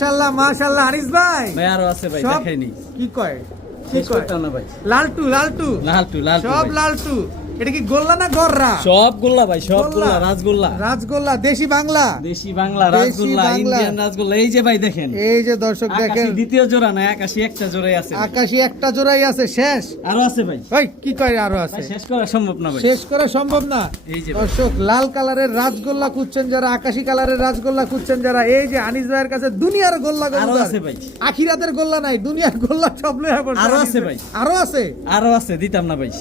মাশাআল্লাহ মাশাআল্লাহ আনিস ভাই ভাই আরো আছে ভাই সব দেখাইনি কি কয় শেষ করতাম না ভাই। লালটু লালটু লালটু লালটু সব ভাই। লালটু এটা কি গোল্লা না গররা সব গোল্লা ভাই, সব গোল্লা, রাজগোল্লা, রাজগোল্লা দেশি বাংলা দেশি বাংলা, দেশি রাজগোল্লা, বাংলা। ইন্ডিয়ান রাজগোল্লা। এই যে ভাই দেখেন, এই যে দর্শক আকাশী দেখেন দ্বিতীয় জোড়া না, আকাশী একটা জোড়াই আছে ভাই। আকাশী একটা জোড়াই আছে শেষ আরো আছে ভাই, ভাই কি কয় আরো আছে ভাই শেষ করা সম্ভব না ভাই। শেষ করা সম্ভব না এই যে ভাই। দর্শক লাল কালারের রাজগোল্লা খুঁজছেন যারা, আকাশী কালারের রাজগোল্লা খুঁজছেন যারা, এই যে আনিস ভাইয়ের কাছে দুনিয়ার গোল্লা আরো গোল্লা আছে ভাই। আখিরাতের গোল্লা নাই, দুনিয়ার গোল্লা সব লয়া পড়ছে আরো আনিস আছে ভাই। আরো আছে আরো আছে, দিতাম না ভাই,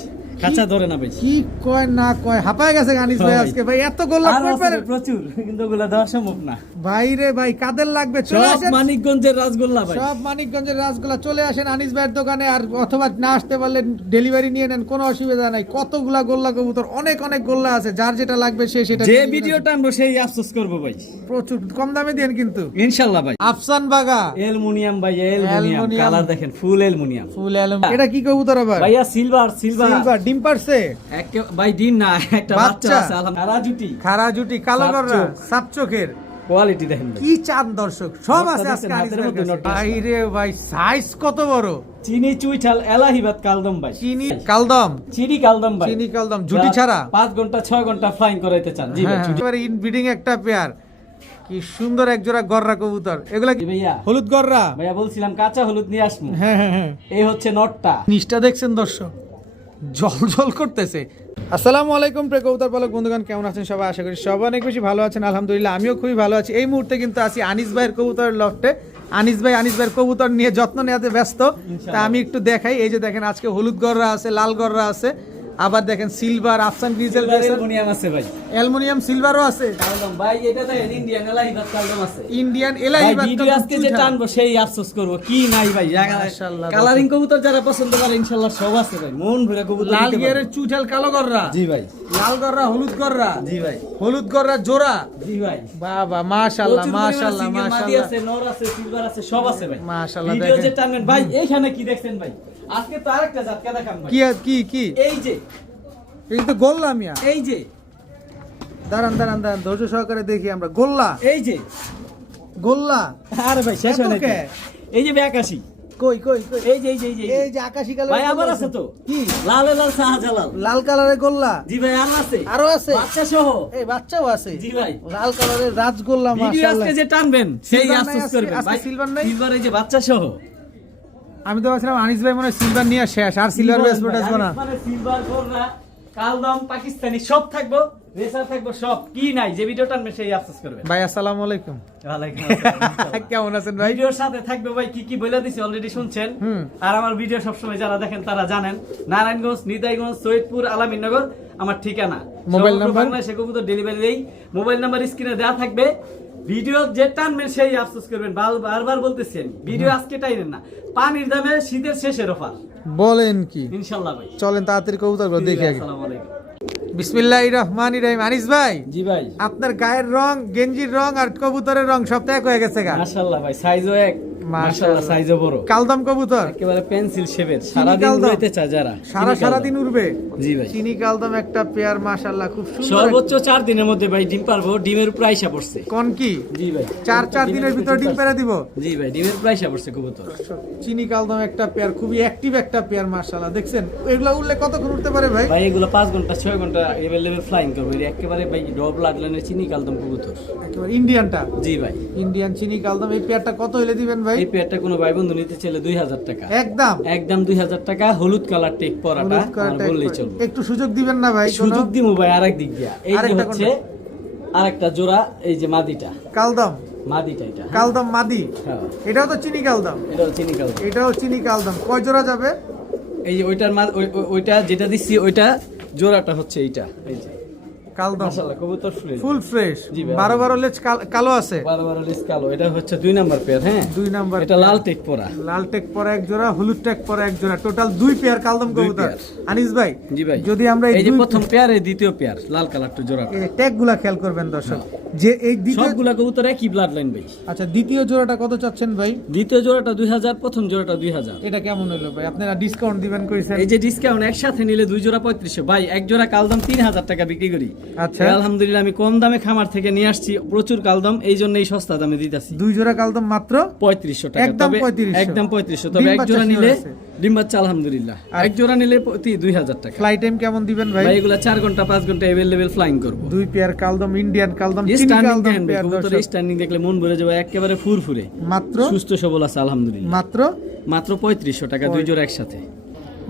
কাঁচা ধরে না ভাই। কি কয় না কয় হাঁপায় গেছে আনিস ভাই ভাই। আজকে ভাই এত গোল্লা আরো কই আছে পারে ভাই, প্রচুর, কিন্তু ওগুলা দেওয়া সম্ভব না। ভাই রে ভাই কাদের লাগবে চলে সব আসেন মানিকগঞ্জের রাজগোল্লা ভাই। সব মানিকগঞ্জের রাজগোল্লা চলে আসেন আনিস ভাইয়ের দোকানে, আর অথবা না আসতে পারলে ডেলিভারি নিয়ে নেন, কোনো অসুবিধা নাই। কতগুলা গোল্লা কবুতর, অনেক অনেক গোল্লা আছে, যার যেটা লাগবে সে সেটা যে নিয়ে নেবেন। ভিডিওটা আনবো সেই আফসোস করবো ভাই, প্রচুর কম দামে দেন কিন্তু ইনশাল্লাহ ভাই। আফসান বাগা অ্যালুমিনিয়াম ভাই, অ্যালুমিনিয়াম অ্যালুমিনিয়াম। কালার দেখেন, ফুল অ্যালুমিনিয়াম ফুল অ্যালুম এটা কি কবুতর আবার ভাইয়া। সিলভার সিলভার সিলভার ডিম পারছে ভাই, ডিম না, একটা বাচ্চা। বাচ্চা আছে আলহামদুলিল্লাহ। জুটি খারা জুটি কালো সাপ গররা চোখ। সাপ চোখের কোয়ালিটি দেখেন ভাই। কি চাঁদ দর্শক সব নটটা আছে দেখছেন, আজকে আনিস হাতের ভাইয়ের মধ্যে কাছে। নটটা আছে। ভাই রে ভাই সাইজ কত বড়, চিনি চুইঠাল এলাহিবাদ কালদম ভাই, চিনি কালদম চিনি কালদম ভাই, চিনি কালদম জুটি ছাড়া 5 ঘন্টা 6 ঘন্টা ফ্লাইং করাইতে চান। জি ভাই, ছুটি। একেবারে ইনব্রিডিং একটা পেয়ার, কি সুন্দর এক জোড়া গররা কবুতর, এগুলা কি জি ভাইয়া, হলুদ গররা? ভাইয়া বলছিলাম কাঁচা হলুদ নিয়ে আসবো। হ্যাঁ হ্যাঁ হ্যাঁ এই হচ্ছে নটটা। নিচটা দেখছেন দর্শক জল জল করতেছে। আসসালামু আলাইকুম প্রিয় কবুতর পালক বন্ধুগণ, কেমন আছেন সবাই? আশা করি সবাই অনেক বেশি ভালো আছেন। আলহামদুলিল্লাহ আমিও খুবই ভালো আছি। এই মুহূর্তে কিন্তু আছি আনিস ভাইয়ের কবুতরের লফটে। আনিস ভাইয়ের কবুতর নিয়ে যত্ন নেওয়াতে ব্যস্ত। তা আমি একটু দেখাই, এই যে দেখেন আজকে হলুদ গররা আছে, লাল গররা আছে, আবার দেখেন সিলভার আফসান গ্রিজেল অ্যালুমিনিয়াম আছে ভাই, অ্যালুমিনিয়াম সিলভারও আছে, কালদম ভাই। এটা দেখেন ইন্ডিয়ান এলাহিবাদ কালদম আছে। ইন্ডিয়ান ভাই এলাই ভিডিও আজকে যে টানবো সেই আফসোস করবো, কি নাই ভাই। মাশাআল্লাহ। কালারিং কবুতর যারা পছন্দ করে ইনশাআল্লাহ সব আছে ভাই, মন ভরে কবুতর লাল নিতে গিয়ারের পারবেন। চুঠাল কালো গররা, জি ভাই, লাল গররা হলুদ গররা, জি ভাই, হলুদ গররা জোড়া। জি ভাই। বাবা মাশাআল্লাহ প্রচুর পরিমাণে মাশাআল্লাহ single মাদি মাশাআল্লাহ আছে, নর আছে, সিলভার আছে, সব আছে ভাই। মাশাআল্লাহ ভিডিও দেখেন। যে টানবেন ভাই, এইখানে কি দেখছেন ভাই? আজকে তো আরেকটা জাতকা দেখাম ভাই। কি কি এই যে, এই তো গোল্লা মিয়া, এই যে, দাঁড়ান দাঁড়ান দাঁড়ান ধৈর্য সহকারে দেখি আমরা। গোল্লা এই যে। গোল্লা আরে ভাই শেষ এত হয় নাই তো। কে? এই যে আকাশি, কই কই কই এই যে, এই যে, এই যে, এই যে আকাশী কালার ভাই আবার আছে তো। কি লাল লাল শাহজালাল। লাল কালারের গোল্লা জি ভাই, আর আছে, আরো আছে, বাচ্চা সহ। এই বাচ্চাও আছে। জি ভাই, লাল কালারের রাজগোল্লা ভিডিও মাশাআল্লাহ। আজকে যে টানবেন সেই সিলভার নাই আফসোস আজকে? করবেন আজকে ভাই। সিলভার নাই? সিলভার এই যে বাচ্চা সহ। আমি তো ভাবছিলাম আনিস ভাই মনে হয় সিলভার নিয়ে শেষ, আর সিলভার বেসপোর্ট আসবে না। মানে সিলভার গোল্লা, কালদম, পাকিস্তানি সব থাকবো, রেসার থাকবো, সব কি নাই যে ভিডিও টানবে সেই আফসোস করবেন। ভাই আসসালামু আলাইকুম, ওয়ালাইকুম আসসালাম। কেমন আছেন ভাই? ভিডিওর সাথে থাকবে ভাই, কি কি বলে দিছি অলরেডি শুনছেন। আর আমার ভিডিও সবসময় যারা দেখেন তারা জানেন, নারায়ণগঞ্জ, নিতাইগঞ্জ, সৈয়দপুর, আলামিননগর আমার ঠিকানা। মোবাইল সমগ্র নাম্বার? বাংলাদেশে কবুতর ডেলিভারি দেই। মোবাইল নাম্বার স্ক্রিনে দেওয়া থাকবে। ভিডিও যে টানবেন সেই আফসোস করবেন। বারবার বলতেছি আমি, ভিডিও আজকে টাইনেন না। পানির দামে শীতের শেষের অফার বলেন কি? ইনশাআল্লাহ ভাই। চলেন তাড়াতাড়ি কবুতরগুলো দেখি আগে। আসসালামু আলাইকুম। বিসমিল্লাহির রহমানির রহিম। আনিস ভাই জি ভাই, আপনার গায়ের রং, গেঞ্জির রং আর কবুতরের রং সব তো এক হয়ে গেছে গা। মাশাআল্লাহ ভাই, সাইজও এক, মাশাআল্লাহ সাইজও বড়। কালদম কবুতর একেবারে পেন্সিল শেপের, সারা দিন কালদম। উড়াইতে চায় যারা। সারা দিন উড়বে। জি ভাই, চিনি কালদম একটা পেয়ার মাশাআল্লাহ খুব সুন্দর। সর্বোচ্চ 4 দিনের মধ্যে ভাই ডিম পারবো। ডিমের উপর আইসা পড়ছে। কোন কি জি ভাই, চার দিনের ভিতর ডিম পেড়ে দিব? জি ভাই, ডিমের উপর আইসা পড়ছে কবুতর। চিনি কালদম একটা পেয়ার, খুবই অ্যাক্টিভ একটা পেয়ার মাশাআল্লাহ। দেখছেন এগুলা উড়লে কতক্ষণ উঠতে পারে ভাই? ভাই এগুলো 5 ঘন্টা 6 ঘন্টা এভেলেবল ফ্লাইং করবে। একেবারে ভাই ডব লাগলেনের চিনি কালদম কবুতর। একেবারে ইন্ডিয়ানটা, জি ভাই, ইন্ডিয়ান চিনি কালদম। এই পেয়ারটা কত হইলে দিবেন ভাই? এই পেয়ারটা কোনো ভাই বন্ধু নিতে চাইলে 2000 টাকা, একদম একদম 2000 টাকা। হলুদ কালার টেক পরাটা হলুদ কালার আমার tag বললেই করে। চলবে। একটু সুযোগ দিবেন না ভাই? সুযোগ দিমু ভাই আরেক দিক দিয়া। এই যে আরেকটা হচ্ছে আরেকটা জোড়া, এই যে মাদিটা, কালদম, মাদিটা এটা। কালদম মাদি, হ্যাঁ, এটাও তো চিনি কালদম, এটাও চিনি কালদম। এটাও চিনি কালদম। কয় জোড়া যাবে? এই যে ওইটার ওইটা যেটা দিচ্ছি ওইটা জোড়াটা হচ্ছে এইটা। এই যে কালদম মাশাআল্লাহ কবুতর ফুল ফ্রেশ, জি ভাই। 12 লেজ কালো আছে, 12 লিস কালো। এটা হচ্ছে 2 নাম্বার পেয়ার। হ্যাঁ, 2 নাম্বার। এটা লাল টেক পরা। লাল টেক পরা এক জোড়া, হলুদ টেক পরা এক জোড়া, টোটাল 2 পেয়ার কালদম দুই কবুতর। পেয়ার। আনিস ভাই জি ভাই, যদি আমরা এই যে প্রথম পেয়ার, এই দ্বিতীয় পেয়ার লাল কালারটা জোড়াটা, এই ট্যাগগুলা খেয়াল করবেন দর্শক, যে এই দ্বিতীয়, সবগুলা কবুতর একই ব্লাড লাইন ভাই। আচ্ছা দ্বিতীয় জোড়াটা কত চাচ্ছেন ভাই? দ্বিতীয় জোড়াটা 2000, প্রথম জোড়াটা 2000। এটা কেমন হলো ভাই? আপনারা ডিসকাউন্ট দিবেন কইছেন। এই যে ডিসকাউন্ট একসাথে নিলে 2 জোড়া 3500 ভাই। এক জোড়া কালদম 3000 টাকা বিক্রি করি, আচ্ছা। আলহামদুলিল্লাহ আমি কম দামে খামার থেকে নিয়ে আসছি, প্রচুর কালদম, এই জন্য এই সস্তা দামে দিতেছি। 2 জোড়া কালদম মাত্র 3500 টাকা। একদম তবে 3500 একদম 3500, তবে ডিম এক বাচ্চা জোড়া শিওর নিলে আছে। ডিম বাচ্চা আলহামদুলিল্লাহ, এক জোড়া নিলে প্রতি 2000 টাকা। ফ্লাই টাইম কেমন দিবেন ভাই? ভাই এগুলা 4 ঘন্টা 5 ঘন্টা अवेलेबल ফ্লাইং করব। 2 পেয়ার কালদম, ইন্ডিয়ান কালদম, চিনি স্ট্যান্ডিং কালদম দেখেন ভাই, পেয়ার কবুতরের দর্শক। স্ট্যান্ডিং দেখলে মন ভরে যাবে, একেবারে ফুরফুরে, মাত্র সুস্থ সবল আছে আলহামদুলিল্লাহ। মাত্র মাত্র 3500 টাকা 2 জোড়া একসাথে।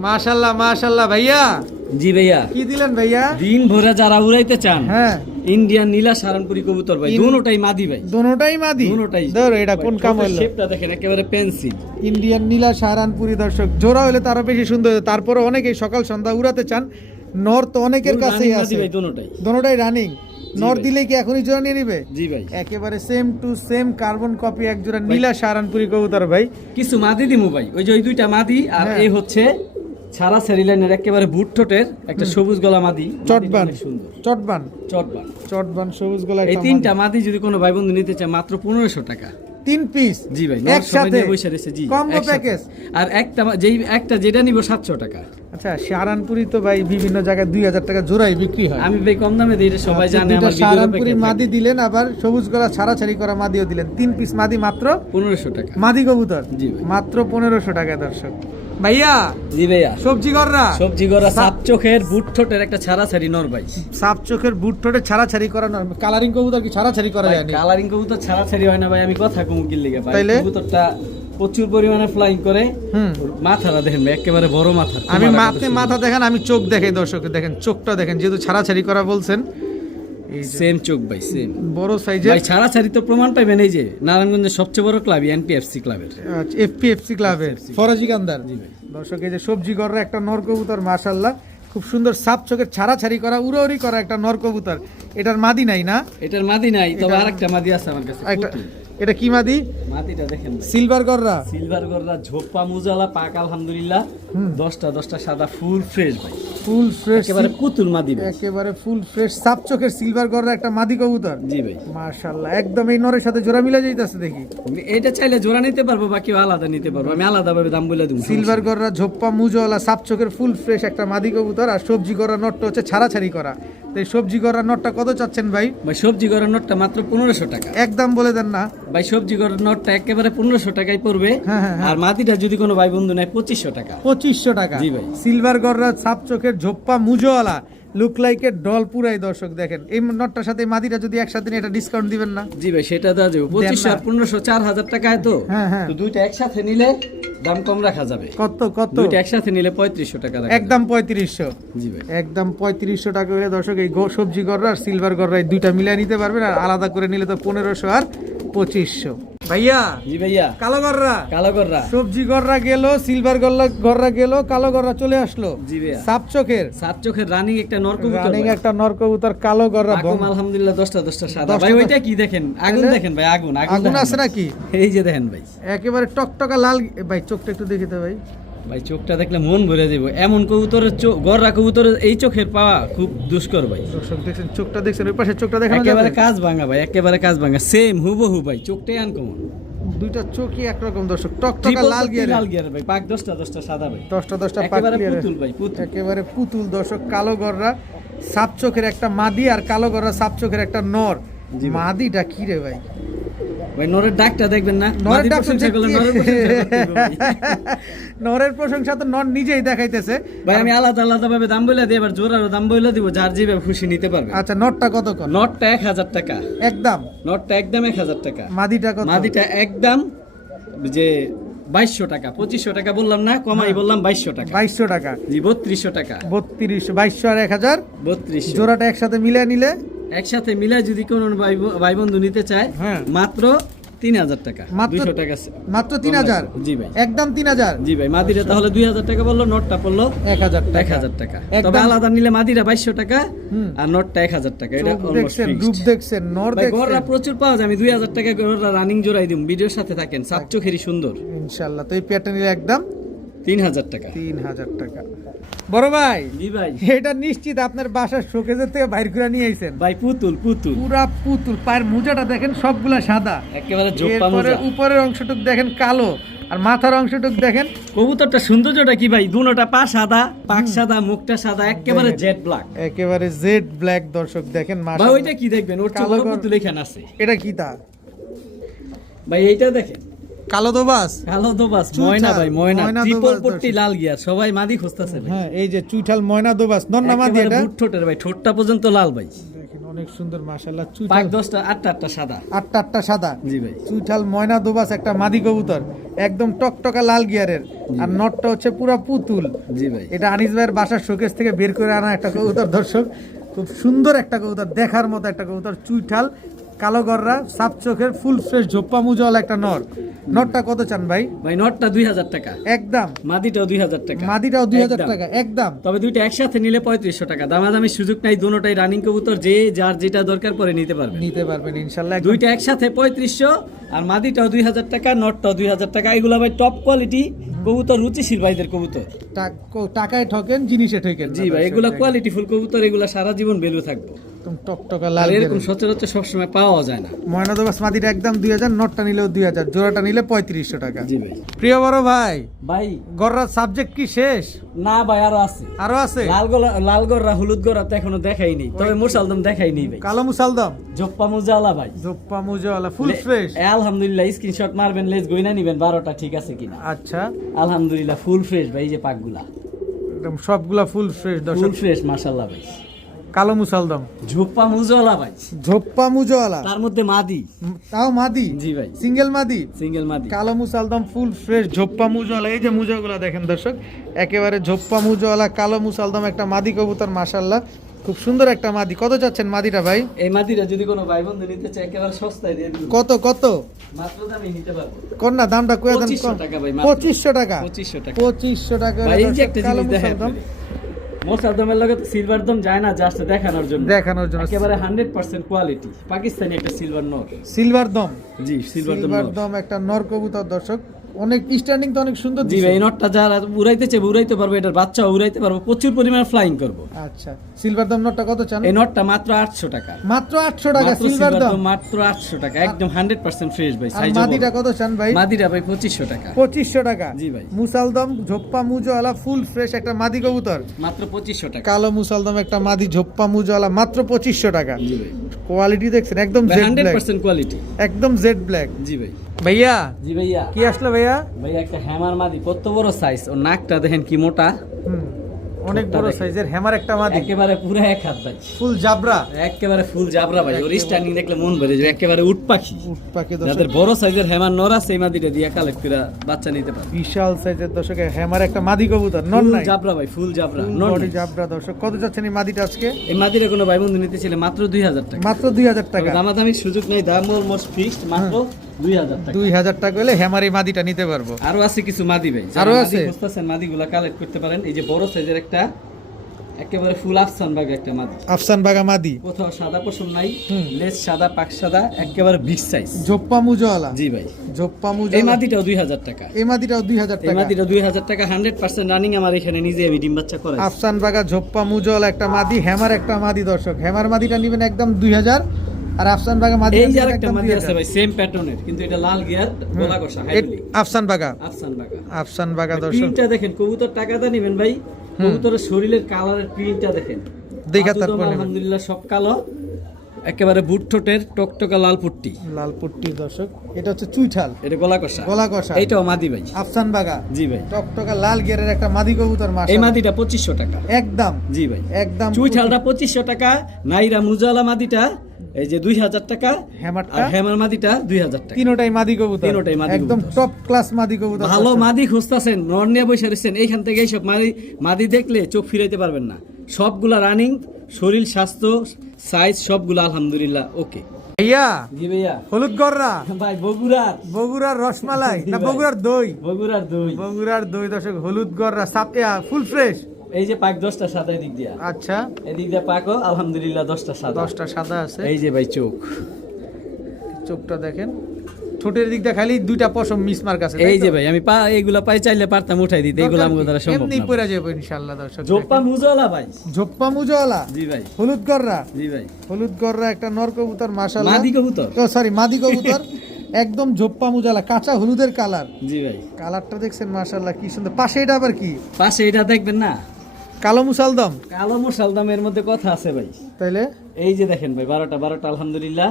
মাশাআল্লাহ মাশাআল্লাহ ভাইয়া, জি ভাইয়া, কি দিলেন ভাইয়া? দিন ভরে যারা উড়াইতে চান, হ্যাঁ ইন্ডিয়ান নীলা সারানপুরি কবুতর ভাই, দুটোটাই মাদি ভাই, দোনোটাই মাদি। দুটোটাই। ধরো এটা কোন কাম হলো? শেপটা দেখেন একেবারে পেন্সিল। ইন্ডিয়ান নীলা সাহারানপুরি দর্শক, জোড়া হলে তারা বেশি সুন্দর হতো। তারপরে অনেকেই সকাল সন্ধ্যা উড়াতে চান, নর তো অনেকের কাছেই আছে, ভাই দুটোটাই। দোনোটাই রানিং। নর ভাই। দিলে কি এখনই জোড়া নিয়ে নিবে? জি ভাই, একেবারে same to same carbon copy এক জোড়া নীলা সাহারানপুরি কবুতর ভাই। কিছু মাদি দিমু ভাই, ওই যে ওই দুইটা মাদি, আর হ্যাঁ। এই হচ্ছে ছাড়া সেরি লাইনের একেবারে বুট ঠোঁটের একটা সবুজ গলা মাদি, চটবান অনেক সুন্দর, চটবান চটবান। চটবান সবুজ গলা এই একটা তিনটা মাদি যদি কোনো ভাই বন্ধু নিতে চায় মাত্র 1500 টাকা। 3 পিস জি ভাই, নর সবাই একসাথে নিয়ে বসে রয়েছে, জি কম্বো একসাথে। প্যাকেজ। আর একটা যেটা নিব 700 টাকা। আচ্ছা, সাহারানপুরি তো ভাই বিভিন্ন জায়গায় 2000 টাকা জোড়াই বিক্রি হয়। আমি ভাই কম দামে দিই, এটা সবাই আচ্ছা, জানে। দুইটা আমার ভিডিওর সাহারানপুরি প্যাকেট মাদি দিলেন, আবার সবুজ গলা ছাড়াছাড়ি করা মাদিও দিলেন। 3 পিস মাদি মাত্র 1500 টাকা। মাদি কবুতর জি ভাই। মাত্র 1500 টাকা দর্শক। ভাইয়া জি ভাইয়া, সবজি গররা, সবজি গড়া সাপ চোখের বুট ঠোঁটের একটা ছাড়া ছাড়ি নর ভাই। সাপ চোখের বুট ঠোঁটে ছাড়াছাড়ি করা নয়। কালারিং কবুতর কি ছাড়াছাড়ি করা যায় না? কালারিং কবুতর ছাড়া ছাড়ি হয় না ভাই, আমি কথা কমুকির লিগে ভাই। তাইলে? কবুতরটা প্রচুর পরিমাণে ফ্লাইং করে। হুম। ওর মাথাটা দেখেন ভাই, একেবারে বড় মাথা। আমি মাথা দেখেন, আমি চোখ দেখাই দর্শক, দেখেন চোখটা দেখেন, যেহেতু ছাড়াছাড়ি করা বলছেন, এই যে সেম চোখ ভাই, সেম বড় সাইজের। ভাই। ছাড়া ছাড়ি তো প্রমাণ পাইবেন এই যে নারায়ণগঞ্জের সবচেয়ে বড় ক্লাব এনপিএফসি ক্লাবের। এফপিএফসি ক্লাবের ফরাজি কান্দার জি ভাই। দর্শক, এই যে সবজি গররা একটা নর কবুতর, মাশাআল্লাহ খুব সুন্দর সাপ চোখের ছাড়াছাড়ি করা উড়াউড়ি করা একটা নর কবুতর। এটার মাদি নাই না? এটার মাদি নাই, তবে এটা- আরেকটা মাদি আছে আমার কাছে। একটা পুতুল। এটা কি মাদি? মাদিটা দেখেন ভাই, সিলভার গররা, সিলভার গররা, ঝোপা মুজালা পাক আলহামদুলিল্লাহ। 10টা সাদা ফুল ফ্রেশ ভাই, ফুল ফ্রেশ, একেবারে পুতুল মাদি ভাই। একেবারে ফুল ফ্রেশ সাপ চোখের সিলভার গররা একটা মাদি কবুতর। জি ভাই, মাশাআল্লাহ একদম এই নরের সাথে জোড়া মিলে যাইতাছে দেখি। এটা চাইলে জোড়া নিতে পারবো বা কেউ আলাদা নিতে পারবো, আমি আলাদা ভাবে দাম বলে দেবো। সিলভার গররা, ঝোপ্পা মুজওয়ালা, সাপ চোখের ফুল ফ্রেশ একটা মাদি কবুতর। আর সবজি গররা নটটা হচ্ছে ছাড়াছাড়ি করা। তো এই সবজি গররা নটটা কত চাচ্ছেন ভাই? ভাই সবজি গড়ার নোটটা মাত্র 1500 টাকা। একদম বলে দেন না। ভাই সবজি গড়ার নোটটা একেবারে 1500 টাকায় পড়বে। হ্যাঁ, হ্যাঁ, হ্যাঁ। আর মাটিটা যদি কোনো ভাই বন্ধু নেয় 2500 টাকা। 2500 টাকা। জি ভাই। সিলভার গররা, সাপ চোখের, ঝোপ্পা মুজওয়ালা, লুক লাইক এর ডল পুরাই দর্শক দেখেন। এই নটটার সাথে এই মাদিটা যদি একসাথে নিয়ে এটা ডিসকাউন্ট দিবেন না? জি ভাই, সেটা দেওয়া যাবে। 2500 আর 1500 4000 টাকায় তো। হ্যাঁ, হ্যাঁ। তো দুইটা একসাথে নিলে দাম কম রাখা যাবে। কত কত? দুইটা একসাথে নিলে 3500 টাকা রাখা একদম 3500। যাবে। জি ভাই। একদম 3500 টাকা হলে দর্শক এই সবজি গররা আর সিলভার গররা এই দুইটা মিলিয়ে নিতে পারবেন। আর আলাদা করে নিলে তো 1500 আর 2500। ভাইয়া জি ভাইয়া, কালো গররা, কালো গররা, সবজি গররা গেল, সিলভার গররা গেল, কালো গররা চলে আসলো। জি ভাইয়া। সাপ চোখের সাত চোখের রানিং একটা নর কবুতর রানিং ভাই। একটা নর কবুতর কালো গররা। আগুন আলহামদুলিল্লাহ 10টা সাদা 10টা ভাই। ওইটা কি দেখেন, আগুন তাহলে? দেখেন ভাই, আগুন আগুন দেখেন আছে ভাই। নাকি? এই যে দেখেন ভাই, একেবারে টকটকা লাল। ভাই চোখটা একটু দেখিতে ভাই। ভাই চোখটা দেখলে মন ভরে যাবে। এমন কবুতরের গররা কবুতরের এই চোখের পাওয়া খুব দুষ্কর ভাই। দর্শক দেখছেন চোখটা, দেখছেন ওই পাশে চোখটা দেখানো যাবে? একেবারে কাজ ভাঙা ভাই, একেবারে কাজ ভাঙা, সেম হুবহু ভাই, চোখটাই আনকমন। দুইটা চোখই একরকম দর্শক, টকটকা ট্রিপল লাল গিয়ারে। লাল গিয়ার ভাই, পাক 10টা সাদা ভাই। 10টা পাক একেবারে ক্লিয়ারে। পুতুল ভাই, পুতুল। একেবারে পুতুল দর্শক, কালো গররা সাপ চোখের একটা মাদি আর কালো গররা সাপ চোখের একটা নর। জি ভাই। মাদিটা কি রে ভাই? ভাই নরের ডাকটা দেখবেন না, নরের মাদি ডাক তো প্রশংসা করলে নরের প্রশংসা করতে হবে ভাই। নরের প্রশংসা তো নর নিজেই দেখাইতেছে। ভাই আমি আলাদা আলাদা ভাবে দাম বলে দিই, এবার জোড়ারও দাম বলে দিব, যার যেভাবে খুশি নিতে পারবে। আচ্ছা, নটটা কত কর? নটটা 1000 টাকা, একদম। নটটা একদম 1000 টাকা। মাদিটা কত? মাদিটা একদম যে 2200 টাকা। 2500 টাকা বললাম না, কমাই বললাম 2200 টাকা। 2200 টাকা। জি 3200 টাকা। 3200, 2200 আর 1000। 3200 জোড়াটা একসাথে মিলিয়ে নিলে একসাথে মিলাই যদি কোনো ভাই বন্ধু নিতে চায়, হ্যাঁ। মাত্র 3000 টাকা। মাত্র 200 টাকা মাত্র 3000। জি ভাই। একদম 3000। জি ভাই, মাদিরা তাহলে 2000 টাকা বললো, নটটা পড়লো 1000 টাকা। 1000 টাকা। একদম। তবে আলাদা নিলে মাদিরা 2200 টাকা হুম। আর নটটা 1000 টাকা। এটা চোখ অলমোস্ট দেখছেন, রূপ ফিক্সড। দেখছেন, নর ভাই গররা দেখছেন। প্রচুর পাওয়া যায়, আমি 2000 টাকা গররা রানিং জোড়াই দিম। ভিডিওর সাথে থাকেন, সাত চোখেরই সুন্দর। ইনশাআল্লাহ। তো এই পেয়ারটা নিলে একদম 3000 টাকা। 3000 টাকা। বড় ভাই, জি ভাই। এটা নিশ্চিত আপনার বাসার শোকেজের থেকে বাইর করে নিয়ে আইছেন। ভাই পুতুল পুতুল, পুরা পুতুল। পায়ের মোজাটা দেখেন সবগুলা সাদা। একেবারে জোপ্পা এরপরে মোজা। উপরের অংশটুকু দেখেন কালো, আর মাথার অংশটুক দেখেন, কবুতরটা সৌন্দর্যটা কি ভাই, দুনোটা পা সাদা, পাক সাদা, মুখটা সাদা, একেবারে জেড ব্ল্যাক। একেবারে জেড ব্ল্যাক দর্শক দেখেন ভাই মাশাআল্লাহ। ওইটা কি দেখবেন, ওর কালো চোখের গর- মধ্যে লেখান আছে এটা কি তা? ভাই এইটা দেখেন, কালো দোবাস। কালো দোবাস, চুইঠাল, ময়না ভাই, ময়না ময়না ট্রিপল দোবাস পট্টি দর্শক। লাল গিয়ার, সবাই মাদি খুঁজতেছে ভাই। হ্যাঁ, এই যে চুইঠাল ময়না দোবাস, নর না মাদি একেবারে এটা? বুট ঠোঁটের ভাই, ঠোঁটটা পর্যন্ত লাল ভাই। দেখেন অনেক সুন্দর মাশাআল্লাহ। পাক চুইঠাল 10টা, 8টা সাদা। আটটা সাদা। জি ভাই। চুইঠাল ময়না দোবাস একটা মাদি কবুতর, একদম টকটকা লাল গিয়ারের, আর নটটা হচ্ছে পুরা পুতুল। জি ভাই। এটা আনিস ভাইয়ের বাসার শোকেস থেকে বের করে আনা একটা কবুতর দর্শক, খুব সুন্দর একটা কবুতর, দেখার মতো একটা কবুতর। চুইঠাল, কালো গররা, সাপ চোখের, ফুল ফ্রেশ ঝোপ্পা মুজল একটা নর। নটটা কত চান ভাই? ভাই নটটা 2000 টাকা, একদম। মাদিটাও 2000 টাকা, মাদিটাও 2000 একদম। টাকা একদম। তবে দুইটা একসাথে নিলে 3500 টাকা, দামাদামি সুযোগ নাই, দুটোটাই রানিং কবুতর, যে যার যেটা দরকার পরে নিতে পারবে। নিতে পারবেন ইনশাল্লাহ। একদম দুইটা একসাথে 3500, আর মাদিটাও 2000 টাকা, নটটাও 2000 টাকা। এগুলা ভাই টপ কোয়ালিটি কবুতর, রুচিশীল ভাইদের কবুতর। টাকায় ঠকেন, জিনিসে ঠকেন। জি ভাই, এগুলা কোয়ালিটি ফুল কবুতর, এগুলা সারা জীবন ভ্যালু থাকবে। একদম টকটকা আর লাল এরকম গিয়ারের। সচরাচর সবসময় পাওয়া যায় না। ময়না দোবাস মাদিটা একদম 2000, নটটা নিলেও 2000, জোড়াটা নিলে 3500 টাকা। জি ভাই। প্রিয় বড় ভাই, ভাই গররার সাবজেক্ট কি শেষ? না ভাই, আরো আছে। আরো আছে? লাল গররা, হলুদ গররা তো এখনো দেখাইনি, তবে মোসালদম দেখাইনি ভাই। কালো মুসালদম, জপ্পা মুজালা ভাই, জোপ্পা মুজওয়ালা, ফুল ফ্রেশ। আলহামদুলিল্লাহ, স্ক্রিনশট মারবেন, লেজ গইনা নিবেন 12টা ঠিক আছে কিনা। আচ্ছা, আলহামদুলিল্লাহ ফুল ফ্রেশ ভাই, এই যে পাকগুলা একদম সবগুলা ফুল ফ্রেশ ফুল দর্শক। ফ্রেশ মাশাআল্লাহ ভাই। কালো মুসালদম, ঝোপ্পা মুজালা ভাই, ঝোপ্পা মুজওয়ালা, তার মধ্যে মাদি। তাও মাদি? জি ভাই, সিঙ্গেল মাদি? সিঙ্গেল মাদি। কালো মুসালদম, ফুল ফ্রেশ, ঝোপ্পা মুজওয়ালা। এই যে মুজাগুলা দেখেন দর্শক, একেবারে ঝোপ্পা মুজওয়ালা কালো মুসালদম একটা মাদি কবুতর মাশাআল্লাহ, খুব সুন্দর একটা মাদি। কত চাচ্ছেন মাদিটা ভাই? এই মাদিটা যদি কোনো ভাই বন্ধু নিতে চায়, একেবারে সস্তায় দিয়ে দিব, কত কত? মাত্র দামে নিতে পারবো। কোন না দামটা কয়ে দেন। 2500 টাকা ভাই, মাত্র। 2500 টাকা? 2500 টাকা 2500 টাকা ভাই। এই যে একটা কালো জিনিস দেখেন, মুসালদম মোসালদমের লগে তো সিলভার দম যায় না, জাস্ট দেখানোর জন্য, দেখানোর জন্য। একেবারে 100% কোয়ালিটি পাকিস্তানি একটা সিলভার নর। সিলভার দম, জি, সিলভার দম সিলভার নর। দম একটা নর কবুতর দর্শক, অনেক স্ট্যান্ডিং তো অনেক সুন্দর জি দিছে। ভাই, এই নটটা যারা উড়াইতে চাইবে উড়াইতে পারবে, এটার বাচ্চাও উড়াইতে পারবো, প্রচুর পরিমাণে ফ্লাইং করবো। আচ্ছা, সিলভার দম নটটা কত চান? এই নটটা মাত্র 800 টাকা, মাত্র 800 টাকা মাত্র সিলভার silver দম। দম, মাত্র 800 টাকা, একদম 100% ফ্রেশ ভাই। আর সাইজ মাদিটা কত চান ভাই? মাদিটা ভাই 2500 টাকা, 2500 টাকা। জি ভাই। মুসালদম, ঝোপ্পা মুজওয়ালা, ফুল ফ্রেশ একটা মাদি কবুতর, মাত্র 2500 টাকা। কালো মুসালদম একটা মাদি, ঝোপ্পা মুজওয়ালা, মাত্র 2500 টাকা। জি ভাই, কোয়ালিটি দেখছেন একদম জেড ব্ল্যাক, 100% কোয়ালিটি। একদম জেড ব্ল্যাক। জি ভাই। ভাইয়া জি ভাইয়া, কি আসলো ভাইয়া? ভাই একটা হ্যামার মাদি, কত বড় সাইজ, ও নাকটা দেখেন কি মোটা, হুম, অনেক ঠোঁটটা বড় দেখেন। সাইজের হ্যামার একটা মাদি, একেবারে পুরো এক হাত ভাই, ফুল জাবরা, একেবারে ফুল জাবরা ভাই। ওর স্ট্যান্ডিং দেখলে মন ভরে যাবে, একেবারে উট পাখি। উট পাখি যাদের দর্শক, বড় সাইজের হ্যামার নর আছে, এই মাদিটা দিয়ে কালেক্ট করে বাচ্চা নিতে পারে। বিশাল সাইজের দর্শক হ্যামার একটা মাদি কবুতর, নন ফুল নাই, জাবরা ভাই, ফুল জাবরা, ফুল নর বডি নাই। জাবরা দর্শক। কত যাচ্ছেন এই মাদিটা আজকে? এই মাদিরা কোনো ভাই বন্ধু নিতে ছিল মাত্র 2000 টাকা, মাত্র 2000 টাকা। দামাদামির সুযোগ নেই, দাম অলমোস্ট ফিক্সড, মাত্র 2000 টাকা। 2000 টাকা হলে হ্যামার এই মাদিটা নিতে পারবো। আরো আছে কিছু মাদি ভাই, আরো যারা আছে? মাদি খুঁজতেছেন মাদিগুলা কালেক্ট করতে পারেন। এই যে বড় সাইজের একটা, একেবারে ফুল আফসান বাগ একটা মাদি, আফসান বাগা মাদি, কোথাও সাদা পশম নাই, হুম। লেজ সাদা, পাক সাদা, একেবারে বিগ সাইজ। ঝোপ্পা মুজওয়ালা, জি ভাই। ঝোপ্পা এই মুজওয়ালা। মাদিটাও 2000 টাকা, এই মাদিটাও 2000 এই টাকা। মাদিটা 2000 টাকা, 100% রানিং। আমার এখানে নিজে আমি ডিম বাচ্চা করাই। আফসান বাগা, ঝোপ্পা মুজওয়ালা একটা মাদি, হ্যামার একটা মাদি দর্শক। হ্যামার মাদিটা নেবেন একদম 2000, আর আফসান বাগা মাদি এই যে আরেকটা মাদি আছে ভাই, সেম প্যাটার্নের, কিন্তু এটা লাল গিয়ার, গলা কষা, হাইড্রোলিক। আফসান বাগা, আফসান বাগা। আফসান বাগা দর্শক। প্রিন্টটা দেখেন, কবুতর টাকাটা নেবেন ভাই, কবুতরের শরীরের কালারের প্রিন্টটা দেখেন, দেখা আদম তারপর নেবেন। আলহামদুলিল্লাহ সব কালো, একেবারে বুট ঠোঁটের টকটকা লাল পুট্টি। লাল পট্টি দর্শক। এটা হচ্ছে চুইঠাল, এটা গলা কষা, গলা কষা। এইটাও মাদি ভাই। আফসান বাগা, জি ভাই। টকটকা লাল গিয়ারের একটা মাদি কবুতর এই মাশাআল্লাহ। মাদিটা 2500 টাকা, একদম জি ভাই। একদম। চুইঠালটা 2500 টাকা, নাইরা মুজালা মাদিটা এই যে 2000 টাকা, হ্যামারটা আর হ্যামার মাদিটা 2000 টাকা। তিনোটাই মাদি কবুতর, তিনোটাই মাদি একদম কবুতর। টপ ক্লাস মাদি কবুতর। ভালো দর্শক। মাদি খুঁজতেছেন, নর নিয়ে বসে রয়েছেন, এইখান থেকে এইসব মাদি দেখলে চোখ ফিরাইতে পারবেন না। সবগুলা রানিং, শরীর স্বাস্থ্য সাইজ সবগুলা আলহামদুলিল্লাহ ওকে। ভাইয়া জি ভাইয়া। হলুদ গররা, ভাই বগুড়ার, বগুড়ার রসমালাই জি না ভাই। বগুড়ার দই? বগুড়ার দই। বগুড়ার দই দর্শক, হলুদ গররা সাপিয়া ফুল ফ্রেশ। এই যে পাক 10টা সাদা এদিক দিয়া, আচ্ছা, এদিক দিয়া পাকো আলহামদুলিল্লাহ 10টা সাদা। 10টা সাদা আছে। এই যে ভাই চোখ, চোখটা দেখেন, ঠোঁটের দিক দিয়ে খালি দুইটা পশম মিসমার্ক আছে। এই যে ভাই আমি এইগুলা পাই চাইলে পারতাম উঠাই দিতে, এইগুলা আমাদের দ্বারা সম্ভব এমনি না। পড়ে যাবে ইনশাআল্লাহ দর্শক। জোপ্পা মুজলা ভাই। ঝোপ্পা মুজওয়ালা, জি ভাই। হলুদ গররা, জি ভাই। হলুদ গররা একটা নর কবুতর মাশাআল্লাহ। মাদি কবুতর। তো সরি মাদি কবুতর, একদম ঝোপ্পা মুজালা কাঁচা হলুদের কালার। জি ভাই, কালারটা দেখছেন মাশাআল্লাহ কি সুন্দর। পাশে এটা আবার কি? পাশে এটা দেখবেন না, কালো মুসালদম। কালো মুসালদামের মধ্যে কথা আছে ভাই। তাইলে এই যে দেখেন ভাই, 12টা আলহামদুলিল্লাহ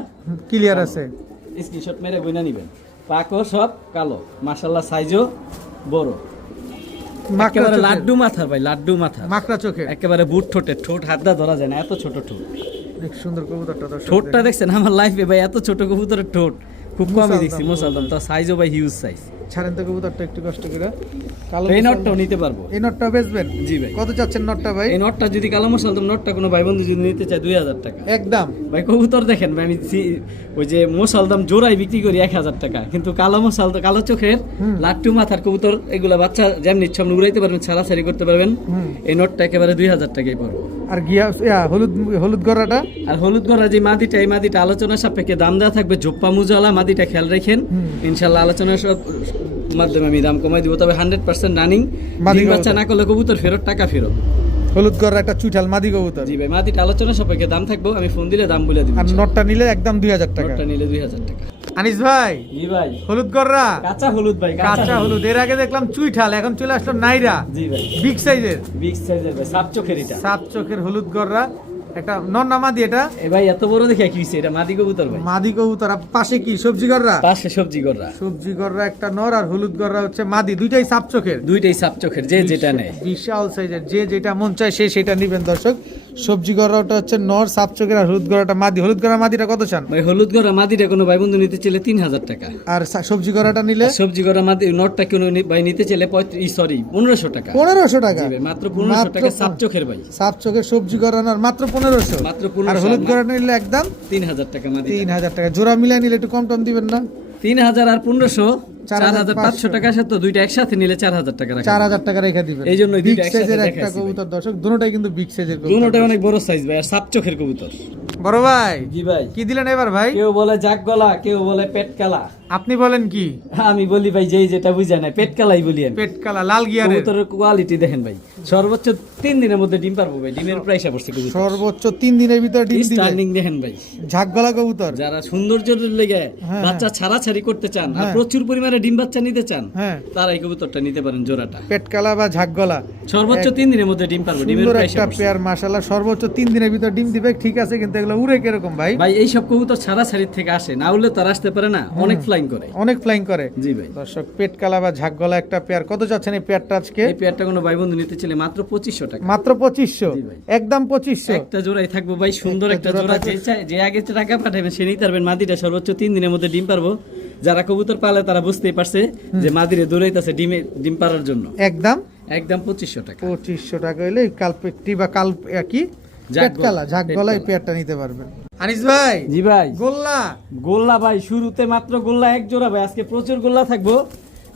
ক্লিয়ার আছে। স্ক্রিনশট মেরে বইনা নিবেন। পাকও সব কালো, মাশাআল্লাহ সাইজও বড়, মাকড়া একেবারে চোখের। লাড্ডু মাথা ভাই, লাড্ডু মাথা, মাকড়া চোখে একেবারে বুট ঠোঁটের, ঠোঁট হাত দা ধরা যায় না, এত ছোট ঠোঁট। অনেক সুন্দর কবুতরটা দর্শক। ঠোঁটটা দেখছেন আমার লাইফে ভাই, এত ছোট কবুতরের ঠোঁট খুব কমই মুসালদাম দেখছি। মোসালদাম তো সাইজও ভাই হিউজ সাইজ। ছাড়েন তো কবুতরটা একটু কষ্ট করে। কালো এই মুসালদম। নটটাও নিতে পারবো। এই নটটা বেচবেন? জি ভাই। কত চাচ্ছেন নটটা ভাই? এই নটটা যদি কালো মোসালদাম নটটা কোনো ভাই বন্ধু যদি নিতে চায় 2000 টাকা। একদম ভাই কবুতর দেখেন ভাই, আমি ওই যে মোসালদাম জোড়াই বিক্রি করি 1000 টাকা, কিন্তু কালো মোসালদাম, কালো চোখের লাট্টু মাথার কবুতর এগুলা বাচ্চা যেমনি ইচ্ছা আপনি উড়াইতে পারবেন, ছাড়াছাড়ি করতে পারবেন। এই নটটা একেবারে 2000 টাকাই পড়বো। আর হলুদ হলুদ গড়াটা? আর হলুদ গড়া যে মাদিটা, এই মাদিটা আলোচনা সাপেক্ষে দাম দেওয়া থাকবে। জোপ্পা মুজালা মাদিটা খেয়াল রাখেন, ইনশাল্লাহ আলোচনার সব মাধ্যমে আমি দাম কমাই দিব। তবে 100% রানিং, মাদি ডিম বাচ্চা কবুতর। না করলে কবুতর ফেরত, টাকা ফেরত। হলুদ গড়া একটা চুইঠাল মাদি কবুতর। জি ভাই, মাদিটা আলোচনা সাপেক্ষে দাম থাকবো, আমি ফোন দিলে দাম বলে দিব। আর নটটা নিলে একদম 2000 টাকা। নটটা নিলে 2000 টাকা। আনিস ভাই জি ভাই, হলুদ গড়া কাঁচা হলুদ ভাই, কাঁচা হলুদ। এর আগে দেখলাম চুইঠাল, এখন চলে আসলো নাইরা। জি ভাই, বিগ সাইজের বিগ সাইজের ভাই, সাপ চোখের এটা। সাপ চোখের হলুদ গড়া, একটা নন্না মাদি। এটা এ ভাই এত বড় দেখে কি হইছে, এটা মাদি কবুতর ভাই। মাদি কবুতর। আর পাশে কি সবজি গড়া? পাশে সবজি গড়রা। সবজি গড়া একটা নর, আর হলুদ গড়া হচ্ছে মাদি। দুইটাই সাপ চোখের, দুইটাই সাপ চোখের, যে যেটা নেয়। বিশাল সাইজের। যে যেটা মন চায় সে সেটা নিবেন দর্শক। সবজি গড়াটা হচ্ছে নর, সাপ চোখের, আর হলুদ গড়াটা মাদি। হলুদ গড়া মাদিটা কত চান ভাই হলুদ গড়া মাদিটা কোনো ভাই বন্ধু নিতে চাইলে 3000 টাকা। আর সবজি গড়াটা নিলে? সবজি গড়া মাদি নটটা কোনো ভাই নিতে চাইলে 1500 টাকা। 1500 টাকা। জি ভাই, মাত্র 1500 টাকা সাপ চোখের ভাই। সাপ চোখের সবজি গড়া নর মাত্র 1500। মাত্র আর 1500। হলুদ গড়া নিলে একদম 3000 টাকা মাদি। 3000 টাকা। জোড়া মিলাই নিলে একটু কম টম দিবেন না? 3000 আর 1500 4500 4500 টাকার সাথে দুইটা একসাথে নিলে 4000 টাকা রাখা। 4000 টাকা রেখে দিবেন। এই জন্যই বিগ দুইটা একসাথে সাইজের একটা দেখাইছি ভাই। কবুতর দর্শক, দুটোটাই কিন্তু বিগ সাইজের কবুতর। দুটোটা অনেক বড় সাইজ ভাই, আর সাপ চোখের কবুতর। বড় ভাই জি ভাই, কি দিলেন এবার ভাই? কেউ বলে জাগ গলা, কেউ বলে পেট কালা। আপনি বলেন কি? আমি বলি ভাই যেই যেটা বুঝা নাই, পেট কালাই বলি আমি। পেট কালা লাল গিয়ারের। কবুতরের কোয়ালিটি দেখেন ভাই, সর্বোচ্চ 3 দিনের মধ্যে ডিম পারবো ভাই। ডিমের প্রাইস পড়ছে কবুতর, সর্বোচ্চ 3 দিনের ভিতরে ডিম দিবে। স্টার্নিং দেখেন ভাই। ঝাঁকগলা কবুতর। যারা সৌন্দর্যের লেগে হ্যাঁ, বাচ্চা ছাড়াছাড়ি করতে চান আর হ্যাঁ। প্রচুর পরিমাণে ডিম বাচ্চা নিতে চান, হ্যাঁ, তারা এই কবুতরটা নিতে পারেন জোড়াটা। পেট কালা বা ঝাঁকগলা সর্বোচ্চ 3 দিনের মধ্যে ডিম পারবো। ডিমের সুন্দর প্রাইস একটা পেয়ার মাশাআল্লাহ। সর্বোচ্চ 3 দিনের ভিতর ডিম দিবে, ঠিক আছে, কিন্তু এগুলো উড়ে কিরকম ভাই? ভাই এই সব কবুতর ছাড়াছাড়ি থেকে আসে, না উঠলে তারা আসতে পারে না, অনেক ফ্লাইং করে। অনেক ফ্লাইং করে। জি ভাই, দর্শক পেট কালা বা ঝাঁকগলা একটা পেয়ার। কত চাচ্ছেন এই পেয়ারটা আজকে? এই পেয়ারটা কোনো ভাই বন্ধু নিতে চাইলে মাত্র 2500 টাকা। মাত্র 2500। জি ভাই। একদম 2500। একটা জোড়াই থাকবো ভাই, সুন্দর একটা একটা জোড়া জোড়া। থাকবে। যে আগে টাকা পাঠাবেন সে নিতে পারবেন। মাদিটা সর্বোচ্চ 3 দিনের মধ্যে ডিম পারবো। যারা কবুতর পালে তারা বুঝতেই পারছে যে মাদিরে দৌড়াইতেছে ডিম পারার জন্য। একদম একদম 2500 টাকা। 2500 টাকা হইলে কালপেকটি বা কি পেট কালা ঝাঁকগলা এই পেয়ারটা নিতে পারবেন। আনিস ভাই জি ভাই, গোল্লা গোল্লা ভাই শুরুতে মাত্র গোল্লা এক জোড়া ভাই, আজকে প্রচুর গোল্লা থাকবো।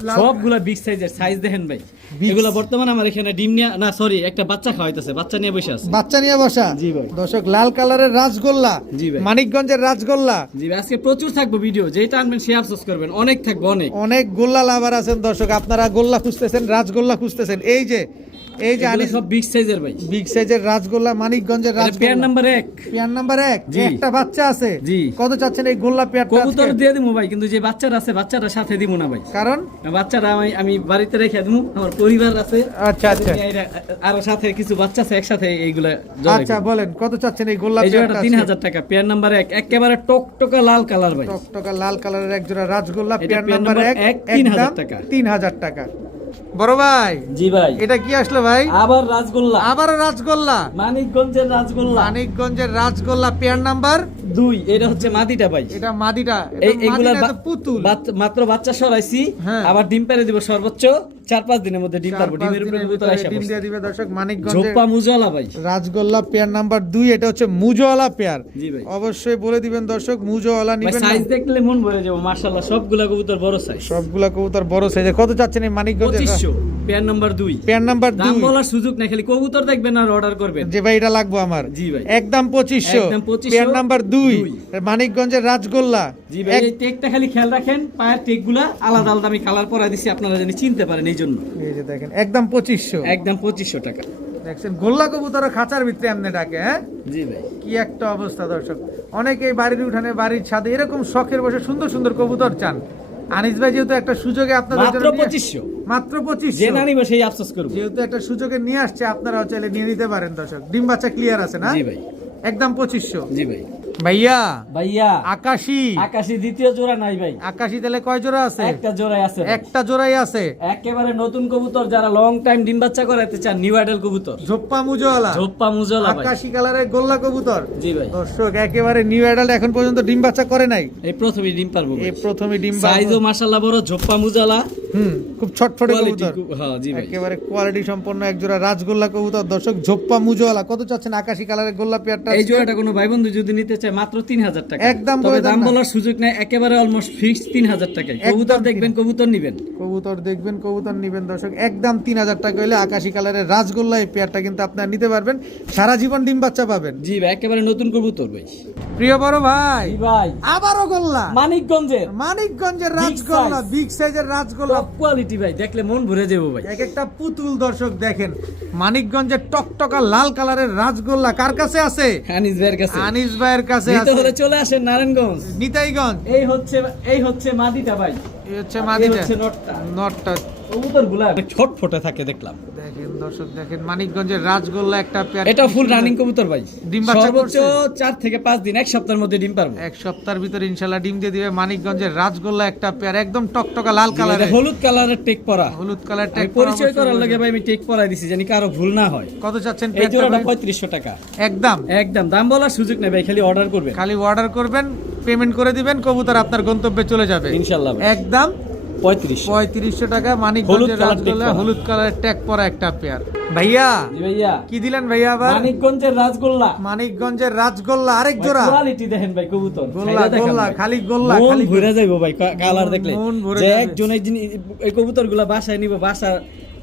লাল- সবগুলা বিগ সাইজের, সাইজ দেখেন ভাই। Big এগুলা বর্তমানে আমার এখানে ডিম নিয়ে না, সরি, একটা বাচ্চা খাওয়াইতেছে, বাচ্চা নিয়ে বসে আছে। বাচ্চা নিয়ে বসা। জি ভাই। দর্শক লাল কালারের রাজগোল্লা, জি ভাই। মানিকগঞ্জের রাজগোল্লা। জি ভাই, আজকে প্রচুর থাকবো ভিডিও, যেটা আনবেন সে আফসোস করবেন, অনেক থাকবো অনেক। অনেক গোল্লা লাভার আছেন দর্শক, আপনারা গোল্লা খুঁজতেছেন, রাজগোল্লা খুঁজতেছেন। এই যে এগুলো আনিস সব বিগ সাইজের ভাই। বিগ সাইজের রাজগোল্লা, মানিকগঞ্জের পেয়ার রাজগোল্লা। নাম্বার 1। Pair number 1। জি। একটা বাচ্চা আছে। জি। কত চাচ্ছেন এই গোল্লা পেয়ারটা কবুতর আজকে? দিয়ে দিবো ভাই, কিন্তু যে বাচ্চারা আছে বাচ্চারা সাথে দিব না ভাই। কারণ বাচ্চারা আমি বাড়িতে রেখে দেবো, আমার পরিবার আছে। আচ্ছা আচ্ছা আর সাথে কিছু বাচ্চা আছে, একসাথে এইগুলা জোড়া আচ্ছা কিনবো। বলেন কত চাচ্ছেন এই গোল্লা এই জোড়াটা পেয়ারটা? 3000 টাকা। পেয়ার নাম্বার 1, একেবারে টকটকা লাল কালার ভাই। টকটকা লাল কালারের এক জোড়া রাজগোল্লা, এটা পেয়ার পেয়ার নাম্বার নাম্বার 1। এক, 3000 টাকা। 3000 টাকা। বড় ভাই জি ভাই, এটা কি আসলো ভাই? আবার রাজগোল্লা, আবার রাজগোল্লা, মানিকগঞ্জের রাজগোল্লা। মানিকগঞ্জের রাজগোল্লা, পেয়ার নাম্বার 2। এটা হচ্ছে মাদিটা ভাই। এটা মাদিটা। এইগুলা পুতুল মাত্র বাচ্চা সরাইছি, হ্যাঁ। আবার ডিম পেরে দিব সর্বোচ্চ 4-5 দিনের মধ্যে ডিম পারবো। ডিমের উপরে কবুতর আইসা ডিম পড়ছে। দিয়ে দিবে দর্শক। মানিকগঞ্জের ঝোপা মুজালা ভাই। রাজগোল্লা পেয়ার নাম্বার 2। এটা হচ্ছে মুজওয়ালা পেয়ার। জি ভাই। অবশ্যই বলে দিবেন দর্শক, মুজওয়ালা ভাই নিবেন না। সাইজ দেখলে মন ভরে যাবো, মাশাআল্লাহ সবগুলা কবুতর বড় সাইজ। সবগুলা কবুতর বড় সাইজের। কত চাচ্ছেন এই মানিকগঞ্জের 2500। Pair number 2। পেয়ার নাম্বার দাম 2? বলার সুযোগ নাই, খালি কবুতর দেখবেন আর অর্ডার করবেন। যে ভাই এটা লাগবো আমার। জি ভাই। একদম 2500। একদম 2500, পেয়ার নাম্বার 2 দুই। মানিকগঞ্জের রাজগোল্লা। জি ভাই, এই টেকটা খালি খেয়াল রাখেন, পায়ের টেকগুলা আলাদা আলাদা আমি কালার পরা দিছি, আপনারা জানি চিনতে পারেন এই জন্য। এই যে দেখেন একদম 2500। একদম 2500 টাকা। দেখছেন গোল্লা কবুতর খাঁচার ভিতরে এমনি ডাকে, হ্যাঁ জি ভাই। কি একটা অবস্থা দর্শক। অনেকেই বাড়ির উঠানে বাড়ির ছাদে এরকম শখের বসে সুন্দর সুন্দর কবুতর চান। আনিস ভাই যেহেতু একটা সুযোগে আপনাদের মাত্র জন্য 2500 মাত্র 2500 যে না নিবে সেই আফসোস করবে। যেহেতু একটা সুযোগে নিয়ে আসছে, আপনারাও চাইলে নিয়ে নিতে পারেন দর্শক। ডিম বাচ্চা ক্লিয়ার আছে না? জি ভাই। একদম 2500। জি ভাই। ভাইয়া ভাইয়া আকাশী আকাশী দ্বিতীয় জোড়া নাই ভাই, আকাশী তাহলে কয় জোড়া আছে? একটা জোড়াই আছে ভাই। একটা জোড়াই আছে। একেবারে নতুন কবুতর, যারা লং টাইম ডিম বাচ্চা করাতে চান, নিউ আইডল কবুতর, ঝোপ্পা মুজওয়ালা ঝোপ্পা মুজলা ভাই। আকাশী কালারের গোল্লা কবুতর। জি ভাই। দর্শক একেবারে নিউ অ্যাডাল্ট, এখন পর্যন্ত ডিম বাচ্চা করে নাই, এই প্রথমে ডিম পারবো এই প্রথমে ডিম সাইজও মাশাআল্লাহ বড়, ঝোপ্পা মুজলা, খুব ছটফটে কোয়ালিটি কবুতর, হ্যাঁ জি ভাই। একেবারে কোয়ালিটি সম্পন্ন এক জোড়া রাজগোল্লা কবুতর। দর্শক ঝোপ্পা মুজওয়ালা কত চাচ্ছেন আকাশী কালারের গোল্লা পেয়ারটা? এই জোড়াটা কোনো ভাই বন্ধু যদি নিতে চায় মাত্র 3000 টাকা। একদম তবে বলে দেন দাম না। বলার সুযোগ নাই, একেবারে অলমোস্ট ফিক্সড 3000 টাকায়। কবুতর দেখবেন, কবুতর নিবেন। কবুতর দেখবেন, কবুতর নিবেন দর্শক। একদম 3000 টাকা হলে আকাশী কালারের রাজগোল্লা এই পেয়ারটা কিন্তু আপনারা নিতে পারবেন, সারা জীবন ডিম বাচ্চা পাবেন। জি ভাই, একেবারে নতুন কবুতর ভাই। প্রিয় বড় ভাই, জি ভাই, আবারও গোল্লা মানিকগঞ্জের মানিকগঞ্জের রাজগোল্লা, বিগ সাইজের রাজগোল্লা, টপ কোয়ালিটি ভাই, দেখলে মন ভরে যাবে ভাই। এক একটা পুতুল। দর্শক দেখেন মানিকগঞ্জের টকটকা লাল কালারের রাজগোল্লা কার কাছে আছে? আনিস ভাইয়ের কাছে। আনিস ভাইয়ের কাছে নিতে আছে। হলে চলে আসেন নারায়ণগঞ্জ, নিতাইগঞ্জ। এই হচ্ছে মাদিটা ভাই, এই হচ্ছে এই মাদিটা, হচ্ছে নটটা। নটটা কবুতরগুলা ছটফটে থাকে দেখলাম। দেখেন দর্শক, দেখেন মানিকগঞ্জের রাজগোল্লা একটা পেয়ার। এটা ফুল রানিং কবুতর ভাই, ডিম বাচ্চা সর্বোচ্চ করছে? 4 থেকে 5 দিন, এক সপ্তাহের মধ্যে ডিম পারবো। এক সপ্তাহের ভিতরে ইনশাআল্লাহ ডিম দিয়ে দিবে। মানিকগঞ্জের রাজগোল্লা একটা পেয়ার, একদম টকটকা লাল এটা কালারের, হলুদ কালারের টেক পরা। হলুদ কালার আমি ট্যাগ পরিচয় করার লাগে ভাই, আমি টেক পরাই দিছি জানি কারো ভুল না হয়। কত চাচ্ছেন এই পেয়ারটা জোড়াটা ভাই? 3500 টাকা একদম একদম। দাম বলার সুযোগ নেই ভাই, খালি অর্ডার করবেন, খালি অর্ডার করবেন, পেমেন্ট করে দিবেন, কবুতর আপনার গন্তব্যে চলে যাবে ইনশাআল্লাহ ভাই। একদম 3500 টাকা। মানিকগঞ্জের হলুদ কালার রাজগোল্লা, ট্যাগ করা। হলুদ কালারের ট্যাগ পরা একটা পেয়ার। ভাইয়া জি ভাইয়া, কি দিলেন ভাইয়া আবার? মানিকগঞ্জের রাজগোল্লা, মানিকগঞ্জের রাজগোল্লা আরেক জোড়া। কোয়ালিটি দেখেন ভাই, কবুতর গোল্লা খাইলে দেখান গোল্লা ভাই। খালি গোল্লা, মন খালি ভরে যাইবো ভাই কালার মন- দেখলে, মন ভরে যে যাবে। একজন এই কবুতরগুলা বাসায় নিব, বাসা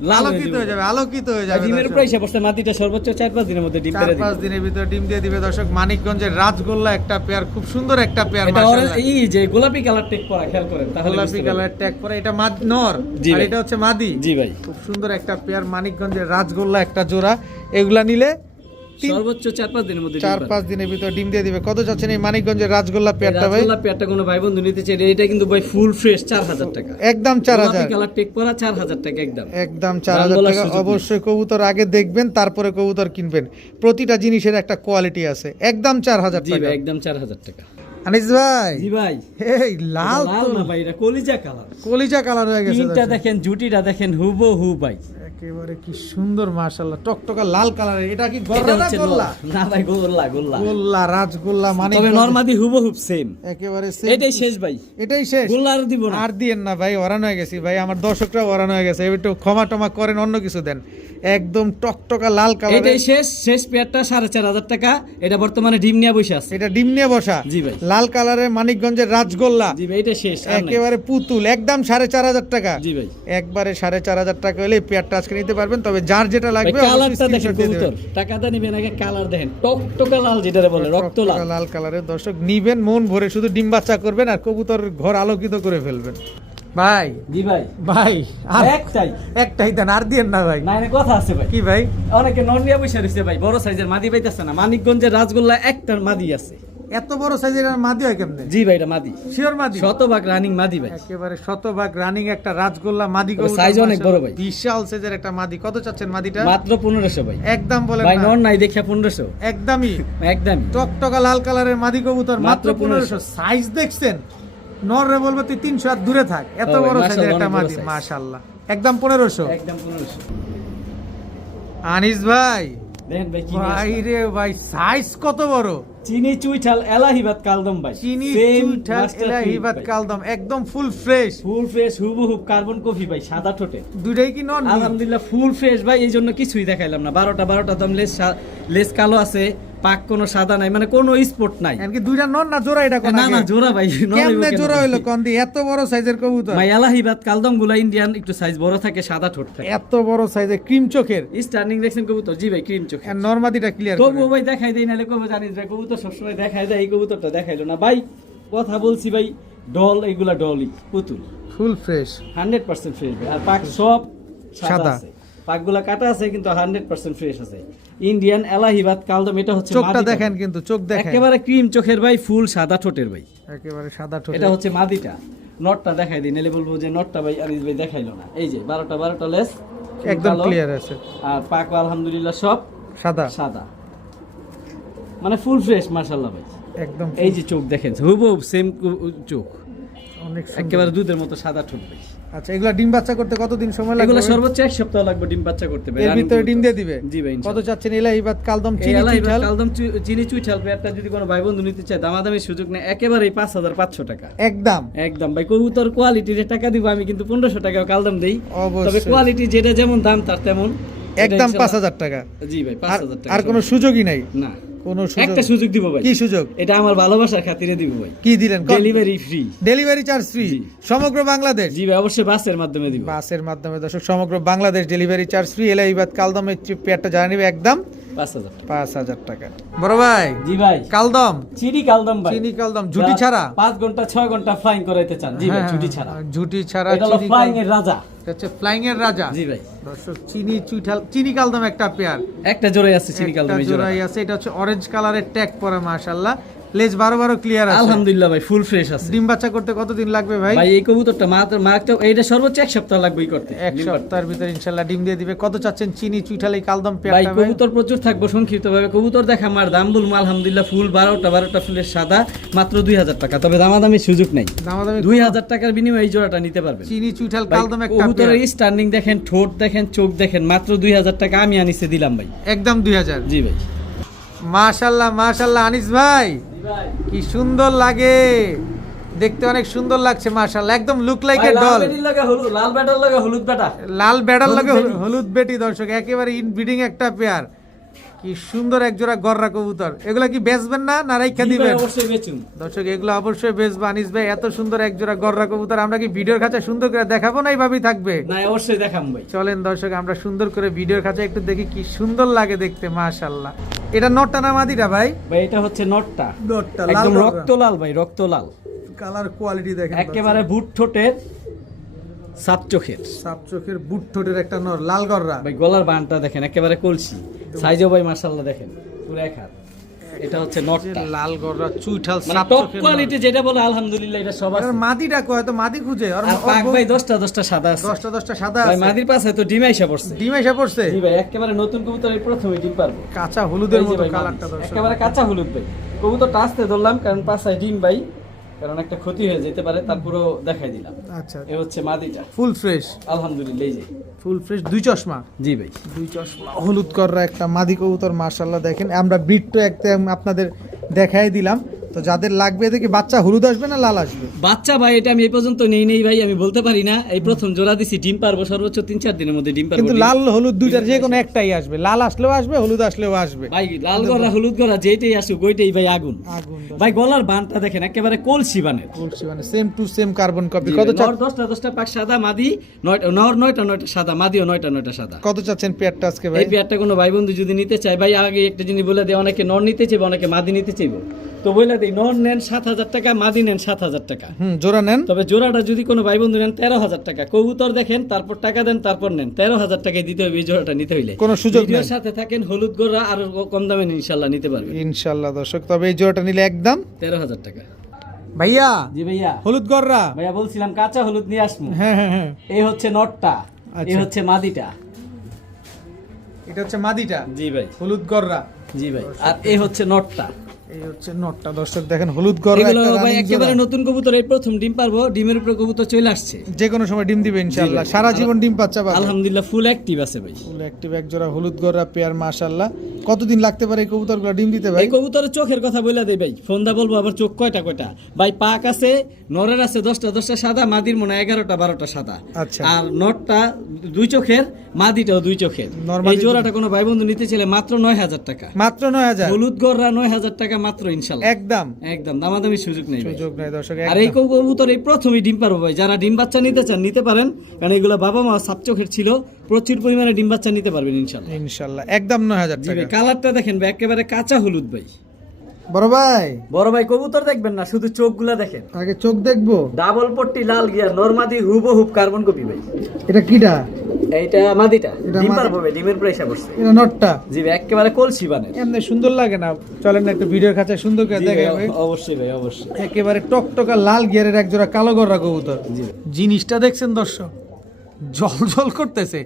লাল হয়ে আলোকিত হয়ে যাবে। যাবে, আলোকিত হয়ে যাবে ডিমের দর্শক। উপর এসে বসতে মাটিটা সর্বোচ্চ 4-5 দিনের মধ্যে ডিম পেড়ে দিবে। 4-5 দিনের ভিতরে ডিম দিয়ে দিবে দর্শক। মানিকগঞ্জের রাজগোল্লা একটা পেয়ার, খুব সুন্দর একটা পেয়ার এটা মাশাআল্লাহ। এই যে গোলাপি কালার টেক করা, খেয়াল করেন তাহলে গোলাপি বুঝতে পারবেন। কালার ট্যাগ পরা, এটা নর জি আর ভাই। এটা হচ্ছে মাদি। জি ভাই, খুব সুন্দর একটা পেয়ার মানিকগঞ্জের রাজগোল্লা একটা জোড়া। এগুলা নিলে সর্বোচ্চ 4-5 দিনের মধ্যে ডিম 4-5 দিনের ভিতরে ডিম দিয়ে দিবে। কত চাচ্ছেন এই মানিকগঞ্জের রাজগোল্লা পেয়ারটা ভাই? রাজগোল্লা পেয়ারটা কোনো ভাই বন্ধু নিতে চাইলে এটা কিন্তু ভাই ফুল ফ্রেশ 4000 টাকা। একদম গোলাপি 4000, কালার টেক করা 4000 টাকা একদম। একদম দাম 4000 বলার টাকা। সুযোগ নেই। অবশ্যই কবুতর আগে দেখবেন, তারপরে কবুতর কিনবেন। প্রতিটা জিনিসের একটা কোয়ালিটি আছে। একদম 4000 জি টাকা। ভাই, একদম 4000 টাকা। আনিস ভাই, জি ভাই, এই লাল এটা লাল তো না ভাই, এটা কলিজা কালার। কলিজা কালার হয়ে গেছে তিনটা দর্শক। দেখেন, জুটিটা দেখেন হুবহু ভাই। একেবারে কি সুন্দর মাশাআল্লাহ, টকটকা লাল কালারের। এটা কি এটা গররা না হচ্ছে গোল্লা? নর। না ভাই, গোল্লা গোল্লা। গোল্লা রাজগোল্লা তবে মানিকগঞ্জ নরমাদি হুবহু সেম। একেবারে same এটাই শেষ ভাই, এটাই শেষ। গোল্লা আর দিব না। আর দিয়েন না ভাই, ওরান হয়ে গেছি ভাই, আমার দর্শকরা ওরান হয়ে গেছে। একটু ক্ষমা টমা করেন, অন্য কিছু দেন। একদম টকটকা লাল কালার। এটাই শেষ পেয়ারটা 4500 টাকা। এটা বর্তমানে ডিম নিয়ে বসে আছে। এটা ডিম নিয়ে বসা। জি ভাই। লাল কালারের মানিকগঞ্জের রাজগোল্লা, জি ভাই, এটা শেষ আর নাই। একেবারে পুতুল, একদম 4500 টাকা। জি ভাই। একবারে 4500 টাকা হলে এই পেয়ারটা আজকে নিতে পারবেন। তবে যার যেটা ভাই লাগবে কালারটা দেখেন, স্ক্রিনশট দিয়ে কবুতর দেবেন। টাকাটা নিবেন আগে, কালার দেখেন, টকটকা লাল যেটা বলে, রক্ত লাল। টকটকা লাল কালারের দর্শক নিবেন, মন ভরে শুধু ডিম বাচ্চা করবেন আর কবুতর ঘর আলোকিত করে ফেলবেন। ভাই জি ভাই, ভাই আর একটাই একটাই দেন, আর দিয়েন না ভাই। না, এনে কথা আছে ভাই। কি ভাই? অনেকে নন নিয়ে বসে রয়েছে ভাই, বড় সাইজের মাদি পাইতেছে না। মানিকগঞ্জের রাজগোল্লা একটার মাদি আছে। এত বড় সাইজের আর মাদি হয় কেমনে? জি ভাই, এটা মাদি, শিওর মাদি? শতভাগ রানিং মাদি ভাই। একেবারে শতভাগ রানিং একটা রাজগোল্লা মাদি তবে কবুতর। size অনেক বড় ভাই। বিশাল সাইজের একটা মাদি। কত চাচ্ছেন মাদিটা? মাত্র 1500 ভাই। একদম বলেন ভাই না। নন নাই দেখে 1500 একদমই একদম। টকটকা লাল কালারের মাদি কবুতর, মাত্র মাত্র 1500। সাইজ দেখছেন? নররে বলবো তুই 300 আর দূরে থাক, এত ও ভাই, বড় সাইজের মাশাআল্লাহ, একটা অনেক বড় মাদি। size। মাশাআল্লাহ, একদম 1500। একদম 1500। আনিস ভাই, দেখেন ভাই কি ভাই রে ভাই, সাইজ কত বড়! চিনি চুইঠাল এলাহিবাদ কালদম ভাই। চিনি চুইঠাল এলাহিবাদ কালদম, একদম ফুল ফ্রেশ। ফুল ফ্রেশ হুবহু কার্বন কফি ভাই, সাদা ঠোঁটে। দুইটাই কি নন? আলহামদুলিল্লাহ ফুল ফ্রেশ ভাই, এই জন্য কিছুই দেখাইলাম না। 12টা দম লেস কালো আছে, পাক কোনো সাদা নাই, মানে কোনো স্পট নাই। এমনকি দুইটা নন না জোড়া? এটা কোন? না না, জোড়া ভাই। কেমনে জোড়া হইলো কোন দি? এত বড় সাইজের কবুতর। ভাই এলাহিবাদ কালদম গুলা ইন্ডিয়ান, একটু সাইজ বড় থাকে, সাদা ঠোঁট থাকে। এত বড় সাইজের ক্রিম চোখের। স্টার্নিং দেখছেন কবুতর? জি ভাই, ক্রিম চোখ। আর নরমাদিটা ক্লিয়ার তবুও ভাই দেখাই দেই, নাহলে কবে জানিস ভাই কবুতর সবসময় দেখাই দেয়, এই কবুতরটা দেখাইলো না ভাই। কথা বলছি ভাই, ডল, এগুলা ডলই পুতুল, ফুল ফ্রেশ 100% ফ্রেশ ভাই। আর পাক সব সাদা সাদা। আছে, পাকগুলা কাটা আছে কিন্তু 100% ফ্রেশ আছে। ইন্ডিয়ান এলাহিবাদ কালদম, এটা হচ্ছে চোখটা মাদিটা। দেখেন, কিন্তু চোখ দেখেন একেবারে ক্রিম চোখের ভাই, ফুল সাদা ঠোঁটের ভাই, একেবারে সাদা ঠোঁট। এটা হচ্ছে মাদিটা। নটটা দেখাই দিই, নাহলে বলবো যে নটটা ভাই আনিস ভাই দেখাইলো না। এই যে 12টা লেস একদম ক্লিয়ার আছে, আর পাক আলহামদুলিল্লাহ সব সাদা সাদা, মানে ফুল ফ্রেশ মাশাআল্লাহ ভাই। একদম। এই যে চোখ দেখেন, হুবহু সেম চোখ, অনেক সুন্দর। একেবারে দুধের মতো সাদা ঠোঁট ভাই। আচ্ছা, এগুলা ডিম বাচ্চা করতে কতদিন সময় লাগবে? এগুলো সর্বোচ্চ 1 সপ্তাহ লাগবে ডিম বাচ্চা করতে ভাই। এর ভিতরে ডিম দিয়ে দিবে? জি ভাই। কত চাচ্ছেন এলাহিবাদ কালদম এই চিনি এলাহিবাদ চুইঠাল? কালদম চিনি চুইঠাল পেয়ারটা যদি কোনো ভাই বন্ধু নিতে চায়, দামাদামি সুযোগ নেই, একেবারেই 5500 টাকা একদম। একদম ভাই। কবুতর কোয়ালিটির টাকা দিব আমি, কিন্তু 1500 টাকা কালদম দেই। অবশ্যই। তবে কোয়ালিটি যেটা যেমন দাম তার তেমন, একদম 5000 টাকা। জি ভাই 5000 টাকা। আর কোনো সুযোগই নাই? না, কোনো সুযোগ? একটা সুযোগ দিব ভাই। কি সুযোগ? এটা আমার ভালোবাসার খাতিরে দিব ভাই। কি দিলেন? Delivery free. Delivery charge free জি। সমগ্র বাংলাদেশ? জি ভাই, অবশ্যই বাসের মাধ্যমে দিব। বাসের মাধ্যমে দর্শক সমগ্র বাংলাদেশ ডেলিভারি চার্জ ফ্রি। এলাহিবাদ কালদমের পেয়ারটা জানা নিবে একদম 5000 টাকা। 5000 টাকা। বড় ভাই, জি ভাই, কালদম চিনি কালদম ভাই, চিনি কালদম ঝুটি ছাড়া 5 ঘন্টা 6 ঘন্টা ফ্লাইং করাইতে চান? জি ভাই, ঝুটি ছাড়া। ঝুটি ছাড়া এটা হলো চিনি ফ্লাইং কালদম। এর রাজা। এটা হচ্ছে ফ্লাইং এর রাজা। জি ভাই, দর্শক চিনি চুইঠাল চিনি কালদম একটা পেয়ার, একটা জোড়াই আছে চিনি কালদম, এই জোড়া। জোড়াই আছে। এটা হচ্ছে অরেঞ্জ কালারের ট্যাগ পরা, মাশাআল্লাহ। লেজ 12 ক্লিয়ার আছে আলহামদুলিল্লাহ ভাই, ফুল ফ্রেশ আছে। ডিম বাচ্চা করতে কতদিন লাগবে ভাই? ভাই এই কবুতরটা মাত্র এইটা সর্বোচ্চ 1 সপ্তাহ লাগবে করতে। এক সপ্তাহের ভিতরে ইনশাআল্লাহ ডিম দিয়ে দিবে। কত চাচ্ছেন চিনি চুইঠাল এই কালদম ভাই পেয়ারটা? ভাই কবুতর প্রচুর থাকবো, সংক্ষিপ্ত ভাবে কবুতর দেখা আমার দাম বলবো আলহামদুলিল্লাহ ফুল 12টা ফুলের সাদা, মাত্র 2000 টাকা। তবে দামাদামি সুযোগ নাই, দামাদামি 2000 টাকার বিনিময়ে এই জোড়াটা নিতে পারবেন। চিনি চুইঠাল ভাই, কালদম একটা পেয়ার, কবুতরের স্ট্যান্ডিং দেখেন, ঠোঁট দেখেন, চোখ দেখেন, মাত্র 2000 টাকা আমি আনিসে দিলাম ভাই। একদম 2000। জি ভাই। মাশাআল্লাহ মাশাআল্লাহ আনিস ভাই, জি ভাই, কি সুন্দর লাগে দেখতে, অনেক সুন্দর লাগছে মাশাআল্লাহ। একদম look like a doll. Lal batter লাগে হলুদ ব্যাটা, লাল বেড়ার লাগে হলুদ বেটি। হলুদ বেটি। দর্শক একেবারে ইনব্রিডিং একটা পেয়ার, কি সুন্দর এক জোড়া গররা কবুতর। এগুলা কি বেচবেন না না রাইখা জি ভাই, দিবেন? অবশ্যই বেচুন। দর্শক এগুলো অবশ্যই বেচবো আনিস ভাই। এত সুন্দর এক জোড়া গররা কবুতর আমরা কি ভিডিওর কাছে সুন্দর করে দেখাবো না এইভাবেই থাকবে? না, অবশ্যই দেখাম ভাই। চলেন দর্শক আমরা সুন্দর করে ভিডিওর কাছে একটু দেখি কি সুন্দর লাগে দেখতে, মাশাআল্লাহ। এটা নটটা না মাদিটা ভাই? ভাই এটা হচ্ছে নটটা, নটটা একদম রক্তলাল ভাই, রক্তলাল, কালার কোয়ালিটি দেখেন একেবারে বুট ঠোঁটের, সাপ চোখের, সাপ চোখের বুট ঠোঁটের একটা নর, লাল গররা। ভাই গলার বানটা দেখেন, একেবারে কলসি সাইজও ভাই মাশাআল্লাহ দেখেন, পুরো এক হাত। এটা হচ্ছে নটটা, লাল গররা চুইঠাল মানে সাপ টপ চোখের কোয়ালিটি যেটা বলে আলহামদুলিল্লাহ এটা সব আছে। নর। মাদিটা কয় তো মাদি খুঁজে আর আর পাক ভাই 10টা সাদা আছে। 10টা সাদা ভাই আছে। মাদির পাশে তো ডিম আইসা পড়ছে। ডিম এসে পড়ছে? জি ভাই, একেবারে নতুন কবুতর, এই প্রথমে ডিম পারবো। কাঁচা হলুদের এই যে মতো ভাই কালারটা মাদি, দর্শক। একেবারে কাঁচা হলুদ ভাই। কবুতরটা আসতে ধরলাম কারণ পাশায় ডিম ভাই, কারণ একটা ক্ষতি হয়ে যেতে পারে, তারপরও দেখাই দিলাম। আচ্ছা, এই হচ্ছে মাদিটা, ফুল ফ্রেশ, আলহামদুলিল্লাহ। এই যে ফুল ফ্রেশ, দুই চশমা। জি ভাই, দুই চশমা হলুদ কররা একটা মাদি কবুতর, মাশাআল্লাহ। দেখেন আমরা ব্রিডটা একদম আপনাদের দেখাই দিলাম। তো যাদের লাগবে দেখি বাচ্চা হলুদ আসবে না লাল আসবে? বাচ্চা ভাই এটা আমি এই পর্যন্ত নেই ভাই, আমি বলতে পারি না। এই প্রথম জোড়া দিছি, ডিম পারবো সর্বোচ্চ 3-4 দিনের মধ্যে ডিম পারবো। কিন্তু লাল হলুদ দুইটার যে কোনো একটাই আসবে, লাল আসলেও আসবে হলুদ আসলেও আসবে। ভাই লাল গলা হলুদ গলা যেটাই আসুক ওইটাই ভাই আগুন। আগুন ভাই গলার বানটা দেখেন, একেবারে কলসি বানের, বলছি মানে same to same carbon copy. কত নর 10টা পাক সাদা, মাদি 9টা সাদা, মাদিও 9টা সাদা। কত চাচ্ছেন পেয়ারটা আজকে ভাই? এই পেয়ারটা কোনো ভাই বন্ধু যদি নিতে চায় ভাই, আগে একটা জিনিস বলে দেয়, অনেকে নর নিতে চাইবে, অনেকে মাদি নিতে চাইবে। তো বলে দেই, নর নেন 7000 টাকা, মাদি নেন 7000 টাকা। জোড়া নেন? তবে জোড়াটা যদি কোনো ভাই বন্ধু নেন 13000 টাকা। কবুতর দেখেন, তারপর টাকা দেন, তারপর নেন। 13000 টাকায় দিতে হবে এই জোড়াটা নিতে হইলে। কোনো সুযোগ ভিডিওর নেই? সাথে থাকেন, হলুদ গোড়া আর কম দামে ইনশাআল্লাহ নিতে পারবেন। ইনশাআল্লাহ দর্শক, তবে এই জোড়াটা নিলে একদম 13000 টাকা। ভাইয়া জি ভাইয়া, হলুদ গররা। ভাইয়া বলছিলাম কাঁচা হলুদ নিয়ে আসবো। হ্যাঁ হ্যাঁ হ্যাঁ, এই হচ্ছে নটটা, এই আচ্ছা। হচ্ছে মাদিটা। এটা হচ্ছে মাদিটা, জি ভাই, হলুদ গররা। জি ভাই, আর এই হচ্ছে নটটা। এই হচ্ছে নটটা দর্শক, দেখেন হলুদ গররা এগুলো একটা ভাই running একেবারে জোড়া। নতুন কবুতর, এই প্রথম ডিম পারবো। ডিমের উপরে কবুতর চলে আসছে, যে কোনো সময় ডিম দিবে ইনশাআল্লাহ, জি ভাই। সারা জীবন ডিম বাচ্চা পাবে। আলহামদুলিল্লাহ ফুল অ্যাক্টিভ আছে ভাই। ফুল অ্যাক্টিভ এক জোড়া হলুদ গররা পেয়ার, মাশাআল্লাহ। কতদিন লাগতে পারে এই কবুতরগুলো ডিম দিতে ভাই? এই কবুতরের চোখের কথা বলে দেই ভাই, ফোন দা বলবো আবার চোখ কয়টা ভাই। পাক আছে, নরের আছে 10টা সাদা, মাদির মনে 11টা-12টা সাদা। আচ্ছা। আর নটটা 2 চোখের, মাদিটাও 2 চোখের। Normally এই জোড়াটা কোনো ভাই বন্ধু নিতে চাইলে মাত্র 9000 টাকা। মাত্র 9000? হলুদ গররা 9000 টাকা মাত্র ইনশাআল্লাহ। একদম একদম দামাদামি সুযোগ নেই ভাই। সুযোগ নাই দর্শক। আর এই কবুতর এই প্রথমই ডিম পারবো ভাই। যারা ডিম বাচ্চা নিতে চান নিতে পারেন, কারণ এগুলো বাবা মা সাপ চোখের ছিল, প্রচুর পরিমাণে ডিম বাচ্চা নিতে পারবেন ইনশাআল্লাহ। ইনশাআল্লাহ একদম 9000 জি টাকা। ভাই, কালারটা দেখেন ভাই, একেবারে কাঁচা হলুদ ভাই। বড় ভাই, বড় ভাই কবুতর দেখবেন না, শুধু চোখগুলা দেখেন। আগে চোখ দেখবো। ডাবল পট্টি লাল গিয়ার, নরমাদি হুবহুব কার্বন কপি ভাই। এটা কিটা? এইটা মাদিটা এটা ডিম মাদি। পারবো ভাই, ডিমের প্রেসার বসছে। এটা নটটা জি ভাই, একেবারে কলসি বানের। এমনি সুন্দর লাগে না? চলেন না একটু ভিডিওর কাছে সুন্দর করে জি ভাই, দেখাবে। অবশ্যই ভাই, অবশ্যই। একেবারে টকটকা লাল গিয়ারের এক জোড়া কালো গররা কবুতর। জি। জিনিসটা দেখছেন দর্শক, জল করতেছে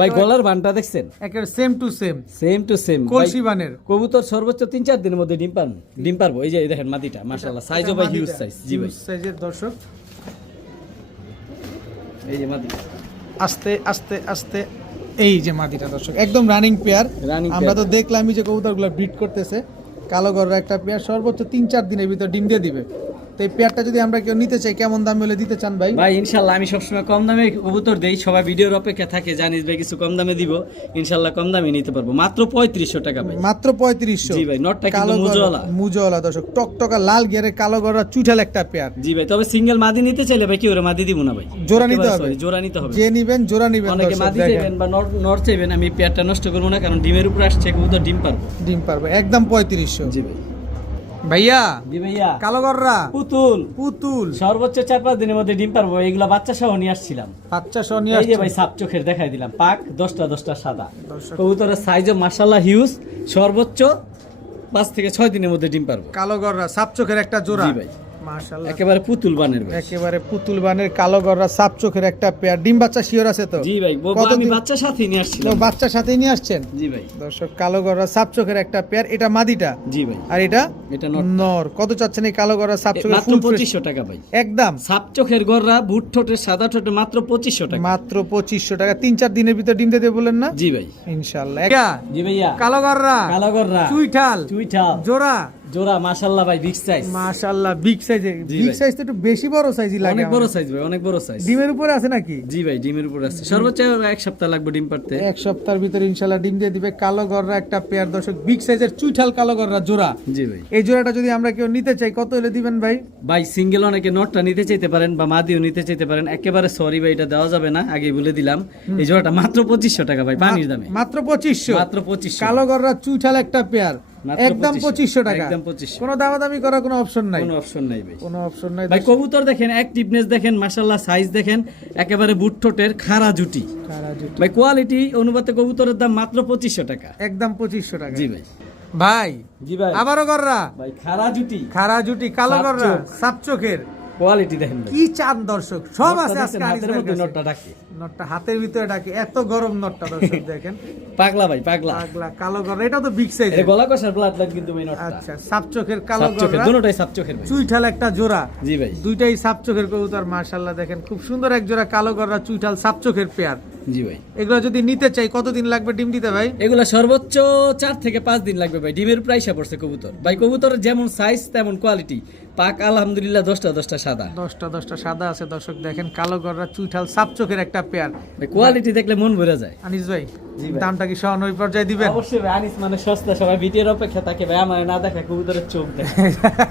ভাই গলার বানটা দেখছেন? একেবারে same to same same to same কলসি বানের। কবুতর সর্বোচ্চ 3-4 দিনের মধ্যে ডিম পারবো। এই যে দেখেন মাদিটা, মাশাআল্লাহ, সাইজও ভাই হিউজ সাইজ। জি ভাই, সাইজের দর্শক। এই যে মাদিটা। আস্তে আস্তে আস্তে এই যে মাদিটা দর্শক, একদম রানিং পেয়ার। Running আমরা pair। তো দেখলামই যে কবুতরগুলো ব্রিড করতেছে। কালো গররা একটা পেয়ার সর্বোচ্চ 3-4 দিনের ভিতর ডিম দিয়ে দিবে। তো এই পেয়ারটা যদি আমরা কেউ নিতে চাই কেমন দাম হলে দিতে চান ভাই? ভাই ইনশাআল্লাহ আমি সবসময় কম দামে কবুতর দেই, সবাই ভিডিওর অপেক্ষা থাকে, জানিস ভাই কিছু কম দামে দিব। ইনশাআল্লাহ কম দামে নিতে পারবো, মাত্র 3500 টাকা ভাই। মাত্র 3500। জি ভাই, নটটা কালো কিন্তু মুজওয়ালা। মুজওয়ালা দর্শক, টকটকা লাল গিয়ারের কালো গররা চুইঠাল একটা পেয়ার। জি ভাই, তবে সিঙ্গেল মাদি নিতে চাইলে ভাই কি ওরে মাদি দিব না ভাই, জোড়া নিতে একেবারে হবে। sorry, জোড়া নিতে হবে। যে নিবেন জোড়া নিবেন অনেকে দর্শক, মাদি দেখেন। চাইবেন বা নর চাইবেন, আমি পেয়ারটা নষ্ট করবো না, কারণ ডিমের উপরে আসছে কবুতর, ডিম পারবো। ডিম পারবে একদম 3500। জি ভাই। ভাইয়া জি ভাইয়া, কালো গররা পুতুল পুতুল সর্বোচ্চ 4-5 দিনের মধ্যে ডিম পারবো। এগুলা বাচ্চা সহ নিয়ে আসছিলাম। বাচ্চা সহ নিয়ে এই যে আসছে। ভাই সাপ চোখের দেখাই দিলাম, পাক 10টা সাদা। দর্শক, কবুতরের সাইজও মাশাআল্লাহ হিউজ, সর্বোচ্চ 5 থেকে 6 দিনের মধ্যে ডিম পারবো। কালো গররা সাপ চোখের একটা জোড়া। জি ভাই, মাশাআল্লাহ, একেবারে পুতুল বানের ভাই। একেবারে পুতুল বানের কালো গররা সাপ চোখের একটা পেয়ার। ডিম বাচ্চা শিওর আছে তো? জি ভাই, আমি কতদিন- বাচ্চা সাথে নিয়ে তো আসছিলাম। বাচ্চার সাথেই নিয়ে আসছেন জি ভাই। দর্শক, কালো গররা সাপ চোখের একটা পেয়ার। এটা মাদিটা জি ভাই, আর এটা এটা নর। নর। কত চাচ্ছেন এই কালো গররা সাপ চোখের মাত্র ফুল ফ্রেশ? 2500 টাকা ভাই। একদম সাপ চোখের গররা, বুট ঠোঁটের সাদা ঠোঁটে মাত্র 2500 টাকা। মাত্র 2500 টাকা। 3-4 দিনের ভিতর ডিম দিতে বলেন না? জি ভাই। ইনশাআল্লাহ। জি ভাইয়া, কালো গররা কালো গররা চুইঠাল চুইঠাল জোড়া। জোড়া মাশাআল্লাহ ভাই, বিগ সাইজ। মাশাআল্লাহ, বিগ সাইজে। জি বিগ ভাই। সাইজ তো একটু বেশি বড় সাইজই লাগে অনেক বড় আমার। সাইজ ভাই, অনেক বড় সাইজ। ডিমের উপরে আছে নাকি? জি ভাই, ডিমের উপর আছে। সর্বোচ্চ 1 সপ্তাহ লাগবে ডিম পারতে। এক সপ্তাহের ভিতরে ইনশাআল্লাহ ডিম দিয়ে দিবে। কালো গররা একটা পেয়ার দর্শক, বিগ সাইজের চুইঠাল কালো গররা জোড়া। জি ভাই। এই জোড়াটা যদি আমরা কেউ নিতে চাই কত হলে দিবেন ভাই? ভাই সিঙ্গেল অনেকে নটটা নিতে চাইতে পারেন বা মাদিও নিতে চাইতে পারেন, একেবারে সরি ভাই, এটা দেওয়া যাবে না, আগে বলে দিলাম। এই জোড়াটা মাত্র 2500 টাকা ভাই, পানির দামে। মাত্র 2500। মাত্র 2500। কালো গররা চুইঠাল একটা পেয়ার, মাত্র একদম 2500 টাকা। একদম 2500। কোনো দামাদামি করার কোনো অপশন নাই। কোনো অপশন নাই ভাই। কোনো অপশন নাই ভাই কবুতর দেখেন, অ্যাক্টিভনেস দেখেন, মাশাআল্লাহ, সাইজ দেখেন, একেবারে বুট ঠোঁটের খাড়া জুটি। ভাই কোয়ালিটি অনুপাতে কবুতরের দাম মাত্র 2500 টাকা। একদম 2500 টাকা। জি ভাই। ভাই জি ভাই, আবারও গররা ভাই খাড়া জুটি, খাড়া জুটি কালো সাপ গররা চোখ। সাপ চোখের কোয়ালিটি দেখেন ভাই। কি চান দর্শক, সব নটটা আছে দেখছেন, আজকে আনিস হাতের ভাইয়ের মধ্যে কাছে। নটটা ডাকে। নটটা হাতের ভিতরে ডাকে, এত গরম নটটা দর্শক দেখেন। পাগলা ভাই, পাগলা। পাগলা কালো গররা, এটা তো বিগ সাইজ। এটা গলা কষার ব্লাড লাইন কিন্তু ভাই নটটা। আচ্ছা, সাপ চোখের কালো সাপ চোখের, গররা দুটোটাই সাপ চোখের ভাই। চুইঠাল একটা জোড়া। জি ভাই। দুইটাই সাপ চোখের কবুতর, মাশাআল্লাহ দেখেন খুব সুন্দর এক জোড়া কালো গররা চুইঠাল সাপ চোখের পেয়ার। জি ভাই। এগুলো যদি নিতে চাই কতদিন লাগবে ডিম দিতে ভাই? এগুলা সর্বোচ্চ 4 থেকে 5 দিন লাগবে ভাই, ডিমের প্রাইসা পড়ছে কবুতর। ভাই কবুতরের যেমন সাইজ তেমন কোয়ালিটি, পাক আলহামদুলিল্লাহ 10টা সাদা। 10টা সাদা আছে দর্শক দেখেন, কালো গররা চুইঠাল সাপ চোখের একটা পেয়ার। ভাই কোয়ালিটি দেখলে মন ভরে যায়। আনিস ভাই জি ভাই। দামটা কি সহানুভূতি পর্যায়ে দিবেন? অবশ্যই ভাই, আনিস মানে সস্তা, সবাই ভিডিওর অপেক্ষা থাকে ভাই, আমার না দেখা কবুতরের চোখ দেখে।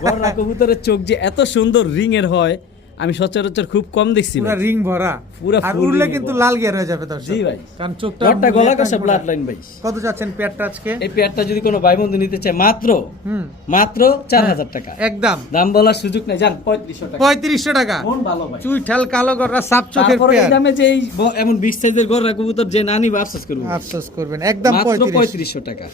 গররা কবুতরের চোখ যে এত সুন্দর রিং এর হয়, আমি সচরাচর খুব কম দেখছি পুরো ভাই। রিং ভরা, পুরা আর full উড়লে ring এ কিন্তু ভরা। লাল গিয়ার হয়ে যাবে দর্শক। জি ভাই। কারণ চোখটা নটটা গলা কষা ব্লাড লাইন ভাই। কত যাচ্ছেন পেয়ারটা আজকে? এই পেয়ারটা যদি কোনো ভাই বন্ধু নিতে চায় মাত্র হুম 4000 টাকা। একদম দাম বলার সুযোগ নাই, জান 3500 টাকা। 3500 টাকা। মন ভালো ভাই। চুইঠাল কালো গররা সাপ চোখের তারপরে এই পেয়ার। দামে যে এই এমন বিগ সাইজের গররা কবুতর যে না নিবে আফসোস করবে। আফসোস করবেন, একদম মাত্র 3500 3500 টাকা।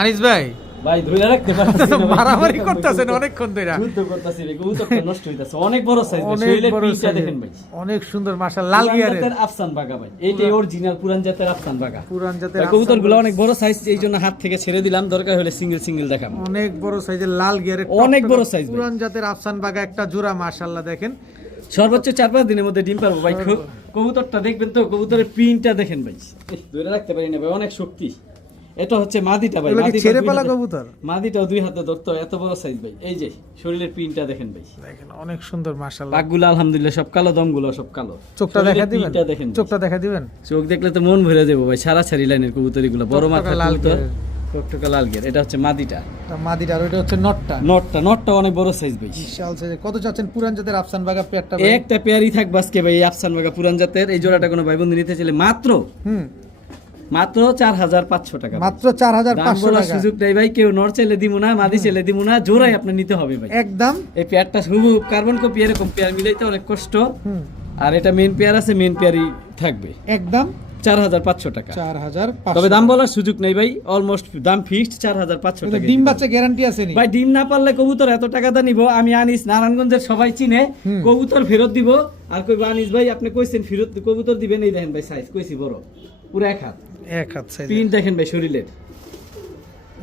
আনিস ভাই ভাই ধরে রাখতে পারতেছি না ভাই। মারামারি করতেছেন অনেকক্ষণ ধরে। যুদ্ধ করতেছি ভাই, কবুতরটা নষ্ট হইতাছে। অনেক বড় সাইজ ভাই, অনেক শরীরের বড় পিচটা size, দেখেন ভাই। অনেক সুন্দর মাশাআল্লাহ, লাল পুরান গিয়ারের জাতের আফসান বাগা ভাই, এইটাই অরিজিনাল পুরান জাতের আফসান বাগা। পুরান জাতের ভাই কবুতরগুলো অনেক বড় সাইজ, এই জন্য হাত থেকে ছেড়ে দিলাম, দরকার হলে সিঙ্গেল দেখাবো। অনেক বড় সাইজের লাল গিয়ারের অনেক টকটকা বড় size ভাই। পুরান জাতের আফসান বাগা একটা জোড়া, মাশাআল্লাহ দেখেন। সর্বোচ্চ 4-5 দিনের মধ্যে ডিম পারবো ভাই। কবুতরটা দেখবেন তো, কবুতরের প্রিন্টটা দেখেন ভাই, ধরে রাখতে পারি না ভাই, অনেক শক্তি। এটা হচ্ছে মাদিটা ভাই, এগুলো কি মাদিটা ছেড়ে দুই পালা হাতে- কবুতর? মাদিটাও 2 হাতে ধরতে হয়, এত বড় সাইজ ভাই। এই যে শরীরের প্রিন্টটা দেখেন ভাই, দেখেন অনেক সুন্দর মাশাআল্লাহ। পাকগুলো আলহামদুলিল্লাহ সব কালো, দমগুলো সব কালো। চোখটা শরীরের দেখা দিবেন? printটা দেখেন ভাই। চোখটা দেখা দিবেন? চোখ দেখলে তো মন ভরে যাবো ভাই, সারি লাইনের কবুতর এগুলো, বড় টকটকা মাথা লাল কবুতর, গিয়ারের। টকটকা লাল গিয়ার। এটা হচ্ছে মাদিটা। তা মাদিটা, আর ওইটা হচ্ছে নটটা। নটটা অনেক বড় সাইজ ভাই। বিশাল সাইজের। কত চাচ্ছেন পুরান জাতের আফসান বাগা পেয়ারটা ভাই? একটা পেয়ারই থাকবে আজকে ভাই, আফসান বাগা পুরান জাতের। এই জোড়াটা কোনো ভাই বন্ধু নিতে চাইলে মাত্র হুম 4500 টাকা। মাত্র দাম 4500 বলার টাকা। সুযোগ নেই ভাই, কেউ নর চাইলে দিব না, মাদি চাইলে দিব না, জোড়াই আপনার নিতে হবে ভাই। একদম এই পেয়ারটা শুধু কার্বন কপি, এরকম পেয়ার মিলাইতে অনেক কষ্ট। হুম আর এটা মেন পেয়ার আছে, মেন পেয়ারই থাকবে। একদম 4,500 টাকা। 4,500 তবে দাম বলার সুযোগ নেই ভাই, অলমোস্ট দাম ফিক্সড 4,500 টাকা। ডিম বাচ্চা গ্যারান্টি আছে নি ভাই ডিম না পারলে কবুতর এত টাকা দা নিব আমি আনিস নারায়ণগঞ্জের সবাই চিনে, কবুতর ফেরত দিব। আর কইব আনিস ভাই আপনি কইছেন ফেরত কবুতর দিবেন, এই দেখেন ভাই সাইজ কইছি বড়, পুরো এক হাত সাইজ। প্রিন্ট দেখেন ভাই শরীরের,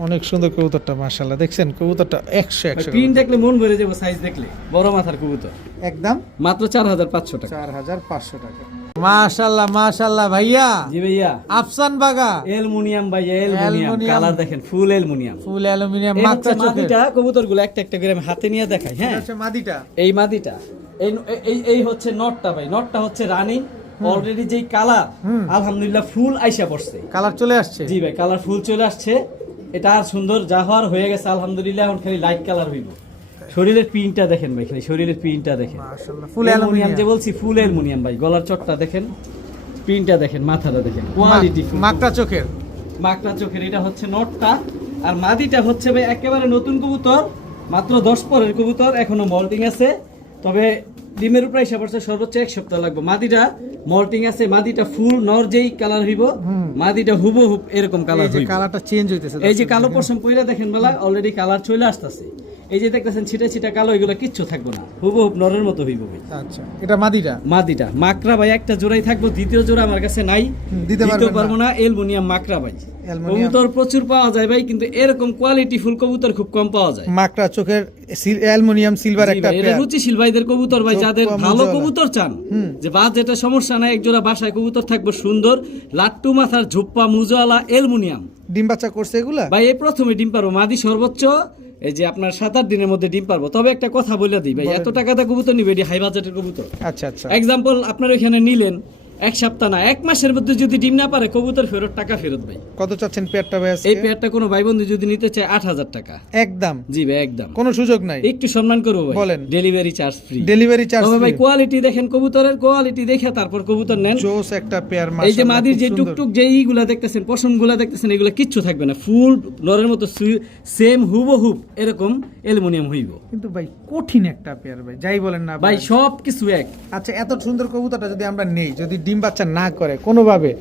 অনেক সুন্দর কবুতরটা মাশাআল্লাহ। দেখছেন কবুতরটা 100 প্রিন্ট দেখলে মন ভরে যাবে, সাইজ দেখলে বড় মাথার কবুতর। একদম মাত্র 4,500 টাকা। 4,500 টাকা। মাশাআল্লাহ মাশাআল্লাহ ভাইয়া। জি ভাইয়া, আফসান বাগা অ্যালুমিনিয়াম ভাই, অ্যালুমিনিয়াম কালার দেখেন, ফুল অ্যালুমিনিয়াম, ফুল অ্যালুমিনিয়াম। এই মাত্রা হচ্ছে মাদিটা, কবুতরগুলো একটা একটা করে আমি হাতে নিয়ে দেখাই। হ্যাঁ হচ্ছে মাদিটা, এই মাদিটা, এই হচ্ছে নটটা ভাই, নটটা হচ্ছে রানিং অলরেডি। যেই কালার আলহামদুলিল্লাহ ফুল আইসা পড়ছে, কালার চলে আসছে। জি ভাই কালার ফুল চলে আসছে, এটা আর সুন্দর যা হওয়ার হয়ে গেছে আলহামদুলিল্লাহ। এখন খালি লাইট কালার হইব। শরীরের প্রিন্টটা দেখেন ভাই, খালি শরীরের প্রিন্টটা দেখেন, মাশাআল্লাহ ফুল অ্যালুমিনিয়াম যে বলছি, ফুল অ্যালুমিনিয়াম ভাই। গলার চটটা দেখেন, প্রিন্টটা দেখেন, মাথাটা দেখেন, কোয়ালিটি ফুল। মাকড়া চোখের, মাকড়া চোখের। এটা হচ্ছে নটটা, আর মাদিটা হচ্ছে ভাই একেবারে নতুন কবুতর, মাত্র 10 পরের কবুতর, এখনো মল্টিং আছে। তবে ডিমের উপরে এসে পড়ছে, সর্বোচ্চ 1 সপ্তাহ লাগবে। মাদিটা মল্টিং আছে, মাদিটা ফুল নর যেই কালার হইব, মাদিটা হুবহুব এরকম কালার হইব। কালারটা চেঞ্জ হইতেছে। এই যে কালো পশম পইরা দেখেন বেলা অলরেডি কালার চলে আসতেছে। এই যে দেখতেছেন ছিটা ছিটা কালো, এগুলো কিচ্ছু থাকবে না, হুবহুব নরের মতো হইব ভাই। আচ্ছা এটা মাদিটা, মাদিটা মাকড়া ভাই একটা জোড়াই থাকবো, দ্বিতীয় জোড়া আমার কাছে নাই, দিতে পারবো না। অ্যালুমিনিয়াম মাকড়া ভাই, কবুতর প্রচুর পাওয়া যায় ভাই, কিন্তু এরকম কোয়ালিটি ফুল কবুতর খুব কম পাওয়া যায়। মাকড়া চোখের অ্যালুমিনিয়াম সিলভার একটা পেয়ার, রুচিশীল ভাইদের কবুতর ভাই, যাদের ভালো কবুতর চান, যে বাজেটের সমস্যা নাই, এক জোড়া বাসায় কবুতর থাকবে সুন্দর, লাট্টু মাথার ঝুপ্পা মুজওয়ালা অ্যালুমিনিয়াম। ডিম বাচ্চা করছে এগুলা ভাই এই প্রথমে ডিম পারবো, মাদি সর্বোচ্চ এই যে আপনার 7-8 দিনের মধ্যে ডিম পারবো। তবে একটা কথা বলে দিই ভাই, এত টাকা দিয়ে কবুতর নিবে, এটি হাই বাজেটের কবুতর। আচ্ছা আচ্ছা, এক্সাম্পল আপনার ওইখানে নিলেন 1 সপ্তাহ না 1 মাসের মধ্যে যদি ডিম না পারে, কবুতর ফেরত, টাকা ফেরত ভাই। কত চাচ্ছেন পেয়ারটা ভাই আজকে? এই পেয়ারটা কোনো ভাই বন্ধু যদি নিতে চায় 8,000 টাকা একদম। জি ভাই একদম, কোনো সুযোগ নাই, একটু সম্মান করবো ভাই, বলেন। Delivery charge free, delivery charge তবে ফ্রি। ভাই কোয়ালিটি দেখেন, কবুতরের কোয়ালিটি দেখে তারপর কবুতর নেন। জোস একটা পেয়ার। এই যে মাদির যে টুকটুক যে এইগুলা দেখতেছেন, পশমগুলা দেখতেছেন, এগুলা কিচ্ছু থাকবে না, ফুল নরের মতো সেম হুবহুব এরকম অ্যালুমিনিয়াম হইব। কিন্তু ভাই কঠিন একটা পেয়ার ভাই, যাই বলেন না ভাই সব কিছু এক। আচ্ছা এত সুন্দর কবুতরটা যদি আমরা নেই, যদি ডিম বাচ্চা না করে কোনোভাবে,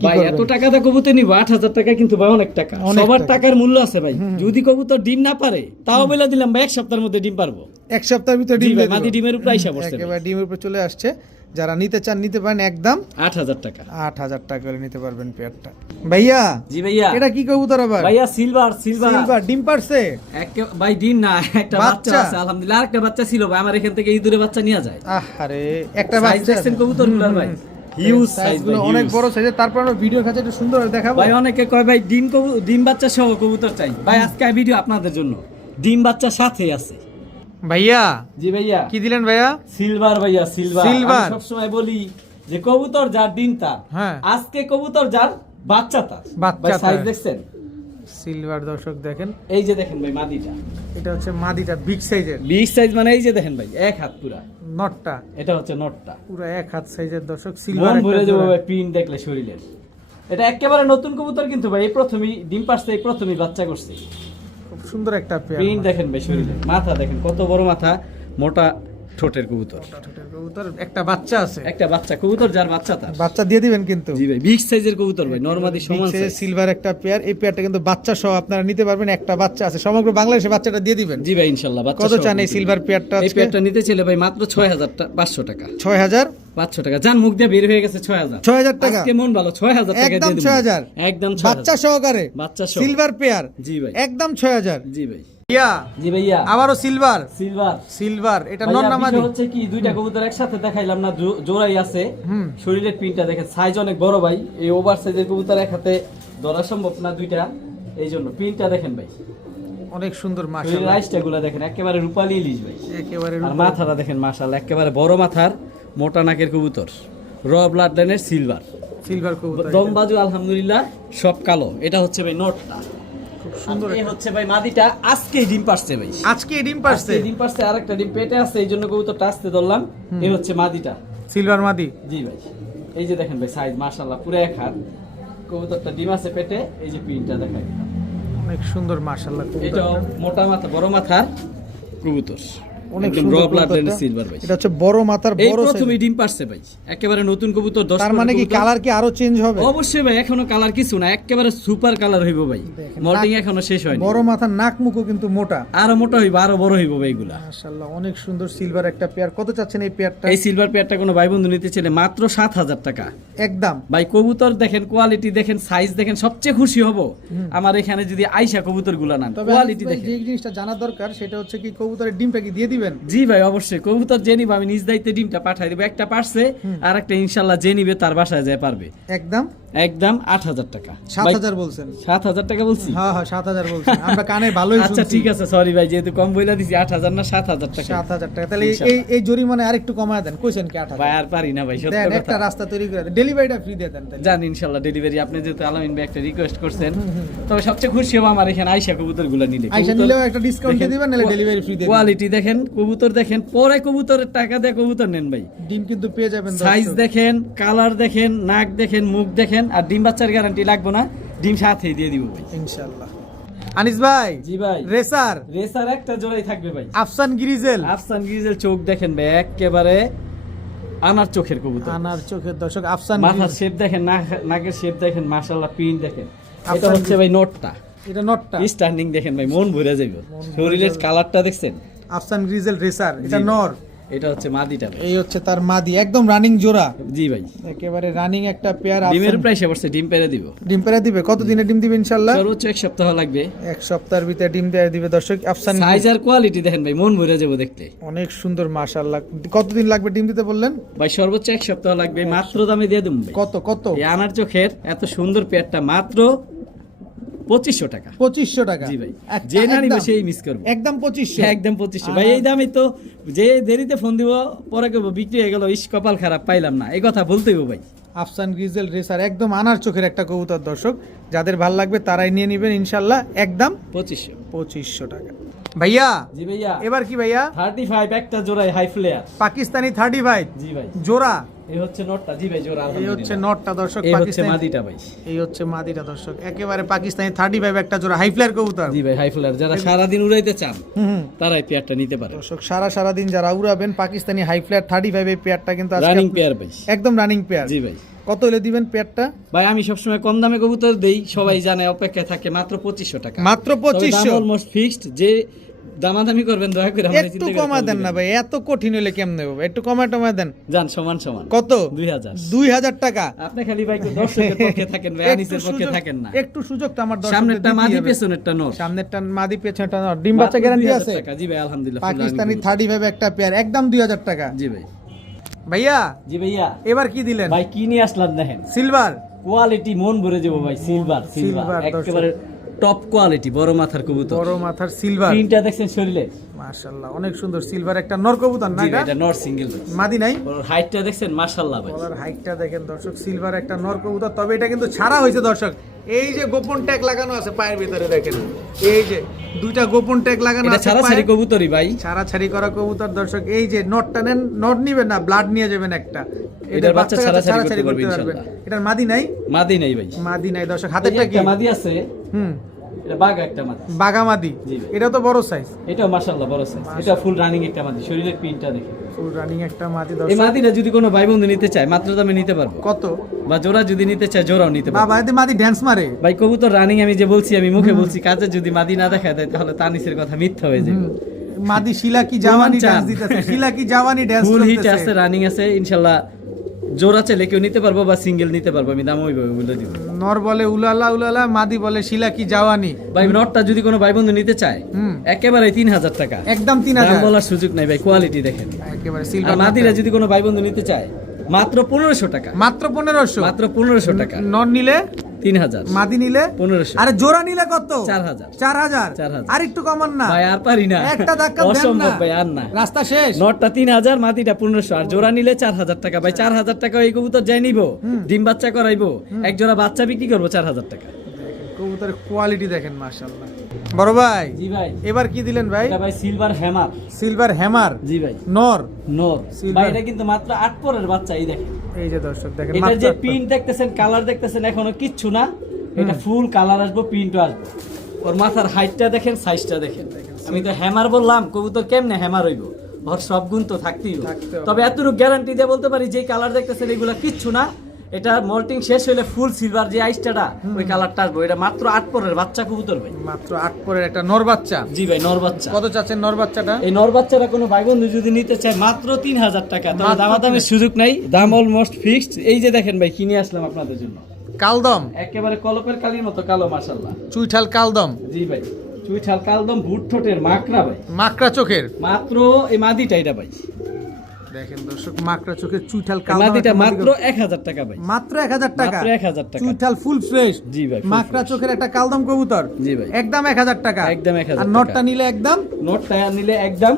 কি ভাই করবেন? এত টাকা দিয়ে কবুতর নিব, 8,000 টাকা কিন্তু ভাই অনেক টাকা, অনেক সবার টাকা। টাকার মূল্য আছে ভাই। যদি কবুতর ডিম না পারে, তাও বলে দিলাম ভাই 1 সপ্তাহের মধ্যে ডিম পারবো। 1 সপ্তাহের ভিতরে জি ডিম ভাই, দিয়ে মাদি দিবো। ডিমের উপরে আইসা পড়ছে ভাই। একেবারে ডিমের উপরে চলে আসছে। যারা নিতে চান নিতে পারেন, একদম 8,000 টাকা। 8,000 টাকা করে নিতে পারবেন পেয়ারটা। ভাইয়া জি ভাইয়া, এটা কি কবুতর আবার? ভাইয়া সিলভার সিলভার সিলভার ডিম পারছে? ভাই ডিম না, একটা বাচ্চা বাচ্চা আছে আলহামদুলিল্লাহ। আরেকটা বাচ্চা ছিল ভাই, আমার এখান থেকে ইঁদুরে বাচ্চা নিয়ে যায়। আহারে একটা সাইজ বাচ্চা দেখছেন কবুতরগুলোর ভাই, হিউজ সাইজ সাইজগুলো ভাই, অনেক huge। বড় সাইজের। তারপর আমরা ভিডিওর কাছে একটু সুন্দর করে দেখাবো। ভাই অনেকে কয় ভাই ডিম বাচ্চা সহ কবুতর চাই, ভাই আজকে ভিডিও আপনাদের জন্য ডিম বাচ্চা সাথে আছে। ভাইয়া জি ভাইয়া, কি দিলেন ভাইয়া? সিলভার ভাইয়া, সিলভার। সিলভার। আমি সবসময় বলি যে কবুতর যার ডিম তার, হ্যাঁ। আজকে কবুতর যার বাচ্চা তার। বাচ্চা ভাই সাইজ তার। দেখছেন? সিলভার দর্শক দেখেন, এই যে দেখেন ভাই মাদিটা, এটা হচ্ছে মাদিটা বিগ সাইজের। বিগ সাইজ মানে এই যে দেখেন ভাই, 1 হাত পুরা। নটটা এটা হচ্ছে নটটা, পুরো 1 হাত সাইজের দর্শক। মন সিলভার ভরে যাবে ভাই প্রিন্ট দেখলে শরীরের। এটা একেবারে নতুন কবুতর কিন্তু ভাই, এই প্রথমেই ডিম পারছে, এই প্রথমেই বাচ্চা করছে। খুব সুন্দর একটা পেয়ার। প্রিন্ট দেখেন ভাই শরীরের, মাথা দেখেন কত বড় মাথা, মোটা ঠোঁটের কবুতর। কবুতর একটা বাচ্চা আছে, একটা বাচ্চা কবুতর যার বাচ্চা তার। বাচ্চা দিয়ে দিবেন কিন্তু। জি ভাই, বিগ সাইজের কবুতর ভাই, নরমাদি সমান সাইজ। সিলভার একটা পেয়ার। এই পেয়ারটা কিন্তু বাচ্চা সহ আপনারা নিতে পারবেন। একটা বাচ্চা আছে, সমগ্র বাংলাদেশে বাচ্চাটা দিয়ে দিবেন। জি ভাই ইনশাআল্লাহ। বাচ্চা কত সহ চান এই কবুতর। সিলভার পেয়ারটা এই আজকে? পেয়ারটা নিতে চাইলে ভাই মাত্র 6,500 টাকা। 6,500 টাকা। জান মুখ দিয়ে বের হয়ে গেছে 6,000। 6,000 টাকা। আজকে মন ভালো, 6,000 টাকা একদম দিয়ে দেব। 6,000 একদম 6,000 বাচ্চা সহকারে, বাচ্চা সহ। Silver pair. জি ভাই, একদম 6,000। জি ভাই। ইয়া জি ভাইয়া, আবারও সিলভার। সিলভার। সিলভার এটা ভাইয়া, নর না মাদি? বিষয় হচ্ছে কি, দুইটা কবুতর একসাথে দেখাইলাম না, জোড়াই আছে। শরীরের প্রিন্টটা দেখেন, সাইজ অনেক বড় ভাই। এই ওভার সাইজের কবুতর এক হাতে ধরা সম্ভব না দুইটা, এই জন্য প্রিন্টটা দেখেন ভাই, অনেক সুন্দর শরীরের মাশাআল্লাহ। আইসটা গুলা দেখেন, একেবারে রূপালী ইলিশ ভাই। একেবারে আর মাথাটা দেখেন মাশাআল্লাহ, একেবারে বড় মাথার মোটা নাকের কবুতর, র ব্লাড লাইনের সিলভার। সিলভার কবুতর। দম বাজু আলহামদুলিল্লাহ সব কালো। এটা হচ্ছে ভাই নটটা, খুব সুন্দর। এই হচ্ছে ভাই মাদিটা, আজকেই ডিম পারছে ভাই, আজকে ডিম পারছে। আজকে ডিম পারছে, আরেকটা ডিম পেটে আছে, এই জন্য কবুতরটা আসতে ধরলাম। এই হচ্ছে মাদিটা, সিলভার মাদি। জি ভাই। এই যে দেখেন ভাই সাইজ মাশাআল্লাহ পুরো 1 হাত, কবুতরটা ডিম আছে পেটে। এই যে প্রিন্টটা দেখাই, অনেক সুন্দর মাশাআল্লাহ এটা কবুতর। মোটা মাথা বড় মাথার কবুতর। অনেক একদম সুন্দর র ব্লাড কবুতরটা। লাইনের সিলভার ভাই। এটা হচ্ছে বড় মাথার এই বড় প্রথমে size। ডিম পারছে ভাই, একেবারে নতুন কবুতর 10 তার মানে কি কালার কি আরো চেঞ্জ হবে? অবশ্যই ভাই, এখনো কালার কিছু না, একেবারে সুপার কালার হইব ভাই, দেখেন, মল্টিং নাক- এখনো শেষ হয়নি, বড় মাথার নাক মুখও কিন্তু মোটা। আরো মোটা হইব, আরো বড় হইব ভাই এগুলা। মাশাআল্লাহ অনেক সুন্দর সিলভার একটা পেয়ার। কত চাচ্ছেন এই পেয়ারটা? এই সিলভার পেয়ারটা কোনো ভাই বন্ধু নিতে চাইলে মাত্র 7,000 টাকা একদম ভাই। কবুতর দেখেন, কোয়ালিটি দেখেন, সাইজ দেখেন, সবচেয়ে খুশি হব আমার এখানে যদি আইসা কবুতর গুলা নেন, তবে কোয়ালিটি আনিস ভাই, দেখেন। যে জিনিসটা জানা দরকার সেটা হচ্ছে কি কবুতরের ডিমটা কি দিয়ে দিবেন? জি ভাই অবশ্যই, কবুতর যে নিবে আমি নিজ দায়িত্বে ডিমটা পাঠাই দেবো। একটা পারছে, আর একটা ইনশাল্লাহ যে নিবে তার বাসায় যায় পারবে। একদম একদম 8,000 টাকা। 7,000 বলছেন? 7,000 টাকা বলছি? হ্যাঁ হ্যাঁ 7,000 বলছেন, আমরা কানে ভালোই আচ্ছা শুনছি। ঠিক আছে, সরি ভাই, যেহেতু কম বইলা দিছি, 8,000 না 7,000 টাকা। 7,000 টাকা। তাহলে এই ইনশাআল্লাহ। এই জরিমানে আরেকটু কমায় দেন। কইছেন কি 8,000? ভাই আর পারি না ভাই, সত্য দেন, কথা। একটা রাস্তা তৈরি করে দেন, ডেলিভারিটা ফ্রি দিয়ে দেন তাহলে। জান ইনশাল্লাহ ডেলিভারি, আপনি যেহেতু আলামিন ভাই একটা রিকোয়েস্ট করছেন, তবে সবচেয়ে খুশি হবো আমার এখানে আইসা কবুতর গুলা নিলে। আইসা কবুতর নিলেও একটা ডিসকাউন্ট দিয়ে দেখেন, দিবেন, নাহলে ডেলিভারি ফ্রি দিয়ে দিবেন। কোয়ালিটি দেখেন, কবুতর দেখেন, পরে কবুতরের টাকা দিয়ে কবুতর নেন ভাই। ডিম কিন্তু পেয়ে যাবেন সাইজ দর্শক। দেখেন, কালার দেখেন, নাক দেখেন, মুখ দেখেন, আর ডিম বাচ্চার গ্যারান্টি লাগবে না, ডিম সাথেই দিয়ে দিব ভাই। ইনশাআল্লাহ। আনিস ভাই, জি ভাই, রেসার রেসার একটা জোড়াই থাকবে ভাই। আফসান গ্রিজেল। আফসান গ্রিজেল চোখ দেখেন ভাই, একেবারে আনার চোখের কবুতর। আনার চোখের দর্শক আফসান মাথার গ্রিজেল। শেপ দেখেন, নাকের শেপ দেখেন, মাশাআল্লাহ প্রিন্ট দেখেন। এটা আফসান হচ্ছে ভাই নটটা, এটা নটটা। স্ট্যান্ডিং দেখেন ভাই, মন ভরে যাইব। ভরে শরীরের যাবে। কালারটা দেখছেন? আফসান গ্রিজেল রেসার, এটা জি। নর। এটা হচ্ছে মাদিটা ভাই। এই হচ্ছে তার মাদি, একদম রানিং জোড়া, জি ভাই, একেবারে রানিং একটা পেয়ার। ডিমের প্রাইসে পড়ছে, ডিম পেরে দিব। ডিম পেড়ে দিবে? কত দিনে ডিম দিবে ইনশাআল্লাহ? সর্বোচ্চ 1 সপ্তাহ লাগবে। এক সপ্তাহের ভিতরে ডিম পেড়ে দিবে দর্শক। আফসান সাইজ আর কোয়ালিটি দেখেন ভাই, মন ভরে যাবো দেখতে। অনেক সুন্দর মাশাআল্লাহ। কতদিন লাগবে ডিম দিতে বললেন? ভাই সর্বোচ্চ 1 সপ্তাহ লাগবে, মাত্র দামে দিয়ে দেবো ভাই। কত কত? এই আনার চোখের এত সুন্দর পেয়ারটা মাত্র 2500 টাকা। 2500 টাকা? জি ভাই, একটা- যে না নিবে একদম- সেই মিস করবে। একদম 2500? একদম 2500 ভাই। এই দামে তো যে দেরিতে ফোন দিব, পরে কেবো বিক্রি হয়ে গেল, ইস কপাল খারাপ, পাইলাম না, এই কথা বলতেই হবে ভাই। আফসান গ্রিজেল রেসার, একদম আনার চোখের একটা কবুতর দর্শক। যাদের ভাল লাগবে তারাই নিয়ে নেবেন ইনশাআল্লাহ, একদম 2500। 2500 টাকা। ভাইয়া জি ভাইয়া, এবার কি ভাইয়া? 35 একটা জোড়ায় হাই ফ্লেয়ার। পাকিস্তানি 35 জি ভাই, জোড়া। এই হচ্ছে নটটা। জি ভাই, জোড়া এই হচ্ছে আলহামদুলিল্লাহ। নটটা দর্শক, এই হচ্ছে পাকিস্তানি। মাদিটা ভাই। এই হচ্ছে মাদিটা দর্শক, একেবারে পাকিস্তানি 35 একটা জোড়া হাই ফ্লায়ার কবুতর। জি ভাই, হাই ফ্লেয়ার যারা সারাদিন উড়াইতে চান হুম। তারাই পেয়ারটা নিতে পারে। দর্শক সারা দিন যারা উড়াবেন, পাকিস্তানি হাই ফ্লায়ার 35 এই পেয়ারটা কিন্তু আজকে রানিং পেয়ার ভাই। একদম রানিং পেয়ার। জি ভাই, কত হলে দিবেন পেয়ারটা? ভাই আমি সবসময় কম দামে কবুতর দেই, সবাই জানে, অপেক্ষায় থাকে মাত্র 2500 টাকা। মাত্র 2500? Almost fixed. যে দামাদামি করবেন দয়া করে আমাদের একটু কমায় দেন না ভাই, এত কঠিন হলে কেমনে হবে? একটু কমায় দেন। জান সমান সমান। কত? 2000। 2000 টাকা? আপনি খালি ভাই দর্শকের পক্ষে থাকেন ভাই, আনিসের পক্ষে থাকেন না। একটু সুযোগটা আমার দর্শকদের সামনেরটা দিতেই মাদি, হবে। পেছনেরটা নর। সামনেরটা মাদি, পেছনেরটা নর। ডিম বাচ্চা গ্যারান্টি মাত্র আছে? 2000 টাকা। জি ভাই আলহামদুলিল্লাহ। full পাকিস্তানি running 35 একটা পেয়ার, একদম 2000 টাকা। জি ভাই। ভাইয়া জি ভাইয়া, এবার কি দিলেন? ভাই কি নিয়ে আসলাম দেখেন, সিলভার। কোয়ালিটি মন ভরে যাবো ভাই। সিলভার, সিলভার, সিলভার দর্শক। একেবারে টপ কোয়ালিটি, বড় মাথার কবুতর। বড় মাথার সিলভার। প্রিন্টটা দেখছেন শরীরে? মাশাআল্লাহ অনেক সুন্দর সিলভার একটা নর কবুতর না জি ভাই, এটা? এটা নর সিঙ্গেল ভাই। মাদি নাই? ওর হাইটটা দেখছেন? মাশাআল্লাহ ভাই। গলার হাইটটা দেখেন দর্শক, সিলভার একটা নর কবুতর। তবে এটা কিন্তু ছাড়া হয়েছে দর্শক। এই যে গোপন ট্যাগ লাগানো আছে পায়ের ভিতরে দেখেন, এই যে দুইটা গোপন ট্যাগ লাগানো এটা আছে ছাড়া ছাড়ি পায়ে। কবুতরই ভাই। ছাড়াছাড়ি করা কবুতর দর্শক। এই যে নটটা নেন, নট নিবেন না, ব্লাড নিয়ে যাবেন একটা। এটার বাচ্চা ছাড়াছাড়ি ছাড়াছাড়ি করতে করতে পারবে পারবেন। এটার মাদি নাই? মাদি নাই ভাই। মাদি নাই দর্শক। হাতেরটা কি? একটা মাদি আছে, হুম, এটা বাঘা একটা মাদি। বাঘা মাদি। জি ভাই। এটা তো বড় সাইজ। এটাও মাশাআল্লাহ বড় সাইজ। এটা ফুল রানিং একটা মাদি, শরীরের প্রিন্টটা দেখে। ফুল রানিং একটা মাদি এই দর্শক। মাদিটা যদি কোনো ভাই বন্ধু নিতে চায় মাত্র দামে নিতে পারবো, কত? বা জোড়া যদি নিতে চায় জোড়াও নিতে পারবো। বাবা এতে মাদি ড্যান্স মারে। ভাই কবুতর রানিং আমি যে বলছি, আমি মুখে বলছি, কাজে যদি মাদি না দেখা দেয় তাহলে তানিসের কথা মিথ্যা হয়ে যাবে। মাদি শিলা কি জাওয়ানি চান। ড্যান্স দিতেছে, শিলা কি জাওয়ানি ড্যান্স ফুল হিট আছে, করতেছে। রানিং আছে ইনশাআল্লাহ। জোড়া চাইলে কেউ নিতে পারবো বা সিঙ্গেল নিতে পারবো, আমি দাম ওইভাবে বলে দিব। নর বলে উলালা উলালা, মাদি বলে শিলা কি জাওয়ানি। ভাই নটটা যদি কোনো ভাই বন্ধু নিতে চায় হুম। একেবারে 3000 টাকা। একদম দাম 3000 বলার সুযোগ নাই ভাই, কোয়ালিটি দেখেন। একেবারে আর সিলভার মাদিরা যদি কোনো ভাই বন্ধু নিতে চায় মাত্র 1500 টাকা। মাত্র 1500? মাত্র 1500 টাকা। নর নিলে 3000, মাদি নিলে 1500। আরে জোড়া নিলে কত? 4000। 4000? 4000। আর একটু কমান না ভাই আর পারি না, একটা ধাক্কা দেন না, অসম্ভব ভাই, আর না। রাস্তা শেষ। নটটা 3000, মাদিটা 1500, আর জোড়া নিলে 4000 টাকা। ভাই 4000 টাকা এই কবুতর যাই নিব, ডিম বাচ্চা করাইবো, এক জোড়া বাচ্চা বিক্রি করবো 4000 টাকা। কবুতরের কোয়ালিটি দেখেন মাশাআল্লাহ। বড় ভাই জি ভাই, এবার কি দিলেন ভাই? এটা ভাই সিলভার হ্যামার। সিলভার হ্যামার জি ভাই, নর। নর। Silver। ভাই এটা কিন্তু মাত্র 8 পরের বাচ্চা। এই দেখেন, এই যে দর্শক দেখেন এটার মাত্র যে একটা। প্রিন্ট দেখতেছেন, কালার দেখতেছেন, এখনো কিচ্ছু না। এটা ফুল কালার আসবো, প্রিন্টও আসবে। ওর মাথার হাইটটা দেখেন, সাইজটা দেখেন। আমি তো হ্যামার বললাম, কবুতর কেমনে হ্যামার হইব? ওর সব গুণ তো থাকতেই হবে। থাকতে হবে। তবে এতটুকু গ্যারান্টি দিয়ে বলতে পারি যে কালার দেখতেছেন এগুলা কিচ্ছু না, এটা মল্টিং শেষ হলে ফুল সিলভার যে আইসটা ওই কালারটা আসবে। এটা মাত্র 8 পরের বাচ্চা কবুতর ভাই। মাত্র 8 পরের একটা নর বাচ্চা। জি ভাই, নর বাচ্চা। কত চাচ্ছেন নর বাচ্চাটা? এই নর বাচ্চাটা কোনো ভাই বন্ধু যদি নিতে চায় মাত্র 3000 টাকা, তবে মাত্র দামাদামির সুযোগ নাই, দাম অলমোস্ট ফিক্সড। এই যে দেখেন ভাই, কিনে আসলাম আপনাদের জন্য, কালদম একেবারে কলপের কালির মতো কালো, মাশাআল্লাহ। চুইঠাল কালদম। জি ভাই, চুইঠাল কালদম, ভুট ঠোঁটের মাকড়া ভাই, মাকড়া চোখের। মাত্র এই মাদিটা এটা ভাই, দেখেন দর্শক, মাকড়া চোখের চুইঠাল এই কালদম। মাদিটা মাত্র 1000 টাকা ভাই, মাত্র 1000 টাকা। মাত্র 1000 টাকা। চুইঠাল ফুল ফ্রেশ। জি ভাই, full মাকড়া fresh। চোখের একটা কালদম কবুতর। জি ভাই, একদম 1000 টাকা। একদম 1000 আর টাকা। নটটা নিলে একদম নোটটা নিলে একদম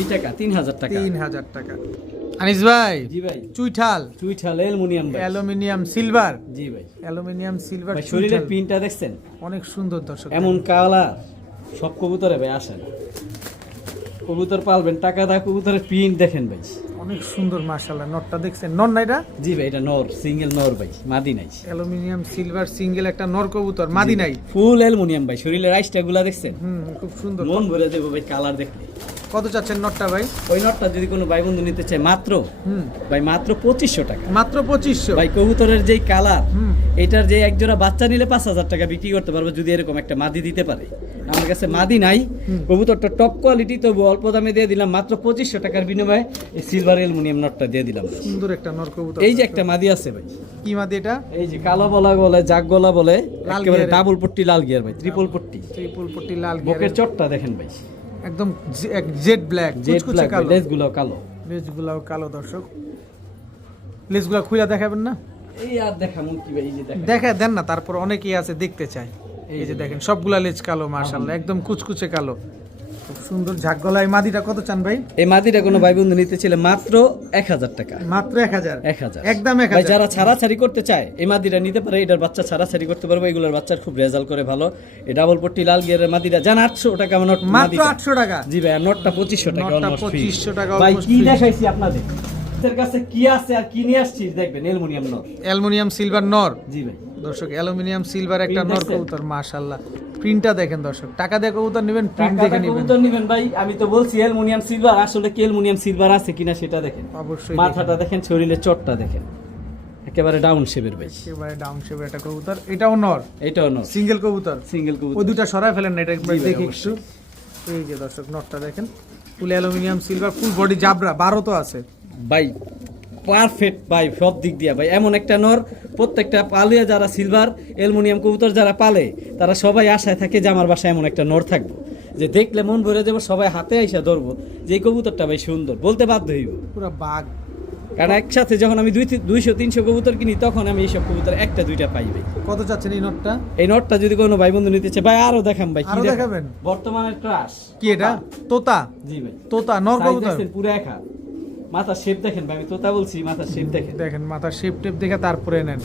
এই টাকা 3000 টাকা। 3000 টাকা। আনিস ভাই, জি ভাই, চুইঠাল চুইঠাল অ্যালুমিনিয়াম ভাই। Aluminium silver. জি ভাই, অ্যালুমিনিয়াম সিলভার ভাই শরীরের পিনটা দেখছেন অনেক সুন্দর দর্শক। এমন কালার সব কবুতরে ভাই আসেন, কবুতর পালবেন টাকা দা, কবুতরের পিন দেখেন ভাই অনেক সুন্দর মাশাআল্লাহ। নটটা দেখছেন, নর না এটা? জি ভাই, এটা নর, সিঙ্গেল নর ভাই, মাদি নাই। অ্যালুমিনিয়াম সিলভার সিঙ্গেল একটা নর কবুতর, মাদি নাই। ফুল অ্যালুমিনিয়াম ভাই, শরীরের আইসটা গুলা দেখছেন, খুব সুন্দর। মন ভরে দেবো ভাই কালার দেখলে। কত চাচ্ছেন নটটা ভাই? ওই নটটা যদি কোনো ভাই বন্ধু নিতে চায় মাত্র ভাই মাত্র 2500 টাকা। মাত্র 2500 ভাই কবুতরের যেই কালার, হুম। এটার যে এক জোড়া বাচ্চা নিলে 5000 টাকা বিক্রি করতে পারবো যদি এরকম একটা মাদি দিতে পারে। আমার কাছে মাদি নাই, কবুতরটা টপ কোয়ালিটি, তবু অল্প দামে দিয়ে দিলাম মাত্র 2500 টাকার বিনিময়ে এই সিলভার অ্যালুমিনিয়াম নটটা দিয়ে দিলাম। সুন্দর একটা নর কবুতর। এই যে একটা মাদি আছে ভাই, কি মাদি এটা? এই যে কালো বলা বলে, জাগ গলা বলে, লাল একেবারে গিয়ারের। ডাবল পট্টি লাল গিয়ার ভাই, ট্রিপল পট্টি, ট্রিপল পট্টি লাল বকের গিয়ারের। চটটা দেখেন ভাই, একদম জেড ব্ল্যাক, জেড কুচকুচে ব্ল্যাক, কালো। লেজগুলো কালো। লেজগুলাও কালো দর্শক। লেজগুলা খুলে দেখাবেন না? এই আর দেখামু কি ভাই, এই যে দেখেন, দেখা দেন না, তারপর অনেকেই আছে দেখতে চায়। এই যে দেখেন সবগুলা লেজ কালো মাশাআল্লাহ, একদম কুচকুচে কালো, খুব সুন্দর ঝাঁক গলায়। মাদিটা কত চান ভাই? এই মাদিটা কোনো ভাই বন্ধু নিতে ছিল মাত্র 1000 টাকা। মাত্র 1000। 1000 একদম ভাই 1000। যারা ছাড়াছাড়ি করতে চায় এই মাদিটা নিতে পারে, এটার বাচ্চা ছাড়াছাড়ি করতে পারবে, এগুলোর বাচ্চার খুব রেজাল্ট করে ভালো। এই ডাবল পট্টি লাল গিয়ারের মাদিটা জান 800 টাকা নোট, মাত্র 800 টাকা। জি ভাই, আর নোটটা 2500 টাকা, নোটটা almost free। 2500 টাকা, ভাই almost কি free। দেখাইছি আপনাদের, এর কাছে কি আছে আর কি নিয়ে আসছি দেখবেন, অ্যালুমিনিয়াম নট। অ্যালুমিনিয়াম সিলভার নর জি ভাই, দর্শক, অ্যালুমিনিয়াম সিলভার একটা Print নর দেখছেন? কবুতর মাশাআল্লাহ। প্রিন্টটা দেখেন দর্শক, টাকা দিয়ে কবুতর নেবেন, প্রিন্ট টাকা দেখে দিয়ে নেবেন। কবুতর নিবেন ভাই, আমি তো বলছি অ্যালুমিনিয়াম সিলভার, আসলে কি অ্যালুমিনিয়াম সিলভার আছে কিনা সেটা দেখেন, অবশ্যই মাথাটা দেখেন, শরীরের চটটা দেখেন, একেবারে ডাউন শেপের ভাই। একেবারে ডাউন শেপের একটা কবুতর, এটাও নর, এটাও নট, সিঙ্গেল কবুতর। সিঙ্গেল ওই কবুতর। দুটা সরায় ফেলেন না, এটা একবার জি ভাই, দেখি একটু। এই যে দর্শক নটটা দেখেন, full aluminium silver, full body জাবরা, 12 তো আছে। ভাই পারফেক্ট ভাই, সব দিক দিয়া ভাই, এমন একটা নর প্রত্যেকটা পালিয়া যারা সিলভার অ্যালুমিনিয়াম কবুতর যারা পালে তারা সবাই আশায় থাকে যে আমার বাসায় এমন একটা নর থাকবো, যে দেখলে মন ভরে যাবো, সবাই হাতে আইসা ধরবো যে এই কবুতরটা ভাই সুন্দর, বলতে বাধ্য হইব। পুরো বাঘ। কারণ একসাথে যখন আমি 200-300 কবুতর কিনি তখন আমি এইসব কবুতর একটা দুইটা পাই ভাই। কত চাচ্ছেন এই নটটা? এই নটটা যদি কোনো ভাই বন্ধু নিতে চায় ভাই আরো দেখাম ভাই, কি আরো দেখাম? দেখাবেন? বর্তমানের ক্রাশ কি এটা? তোতা। জি ভাই, তোতা নর Size কবুতর। দেখছেন পুরো একা, মাথার শেপ দেখেন ভাই, আমি তোতা বলছি, মাথার শেপ দেখেন, দেখেন মাথার শেপ টেপ দেখে তারপরে নেন,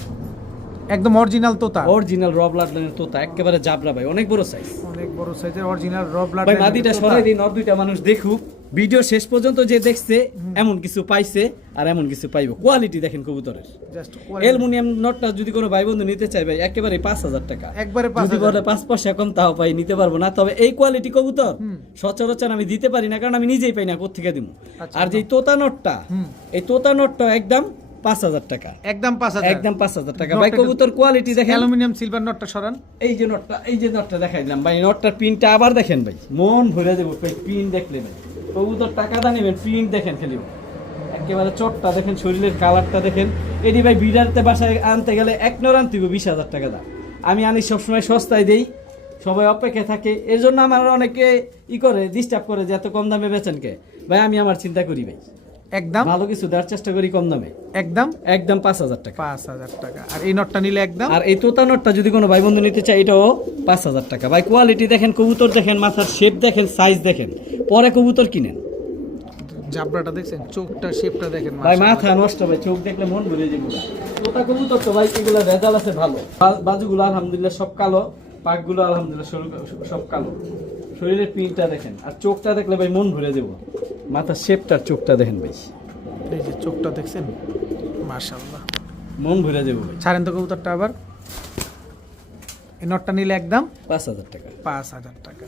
একদম অরিজিনাল তোতা। অরিজিনাল র ব্লাড লাইনের তোতা, একেবারে জাবরা ভাই, অনেক বড় সাইজ অনেক বড় সাইজের অরিজিনাল র ব্লাড। ভাই। মাদিটা সরাই দিন, আর দুইটা মানুষ দেখুক, ভিডিও শেষ পর্যন্ত যে দেখছে এমন কিছু পাইছে আর এমন কিছু পাইবো। কোয়ালিটি দেখেন কবুতরের, জাস্ট অ্যালুমিনিয়াম নটটা যদি কোনো ভাই বন্ধু নিতে চায় ভাই একেবারে 5000 টাকা, একবারে যদি 5000। বলে 5 পয়সা কম তাও পাই, নিতে পারবো না। তবে এই কোয়ালিটি কবুতর সচরাচর আমি দিতে পারি না, কারণ আমি নিজেই পাই না, কোত্থেকে দিব। আচ্ছা, আর যে তোতা নটটা, এই তোতা নটটা একদম 5000 টাকা, একদম 5000। একদম 5000 টাকা ভাই। কবুতর কোয়ালিটি দেখেন, অ্যালুমিনিয়াম সিলভার নটটা সরান। এই যে নটটা, এই যে নটটা দেখাই দিলাম ভাই, নটটার প্রিন্টটা আবার দেখেন ভাই, মন ভরে দেবো ভাই প্রিন্ট দেখলে ভাই। কবুতর টাকা দা নেবেন, প্রিন্ট দেখেন খালি, একেবারে চটটা দেখেন, শরীরের কালারটা দেখেন। এটি ভাই বিড়ালতে বাসায় আনতে গেলে 1 নর আনতে 20,000 টাকা দাম, আমি আনি সবসময় সস্তায় দেই, সবাই অপেক্ষায় থাকে। এর জন্য আমার অনেকে করে ডিস্টার্ব করে যে এত কম দামে বেচেন কে ভাই, আমি আমার চিন্তা করি ভাই, একদম ভালো কিছু দেওয়ার চেষ্টা করি কম দামে, একদম একদম 5000 টাকা। 5000 টাকা। আর এই নটটা নিলে একদম। আর এই তোতা নটটা যদি কোনো ভাই বন্ধু নিতে চায় এটাও 5000 টাকা ভাই। কোয়ালিটি দেখেন, কবুতর দেখেন, মাথার শেপ দেখেন, সাইজ দেখেন, পরে কবুতর কিনেন জাবরাটা দেখছেন, চোখটা শেপটা দেখেন ভাই, মাশাআল্লাহ। মাথা নষ্ট ভাই, চোখ দেখলে মন ভরে যাবে। তোতা কবুতর তো ভাই এগুলো রেজাল্ট আছে ভালো, বাজুগুলো আলহামদুলিল্লাহ সব কালো, পাকগুলো আলহামদুলিল্লাহ সব কালো, শরীরের পিনটা দেখেন, আর চোখটা দেখলে ভাই মন ভরে যাবো, মাথার শেপটার চোখটা দেখেন ভাই, এই যে চোখটা দেখছেন মাশাআল্লাহ, মন ভরে যাবো ভাই। ছাড়েন তো কবুতরটা আবার। এই নটটা নিলে একদম 5000 টাকা। 5000 টাকা।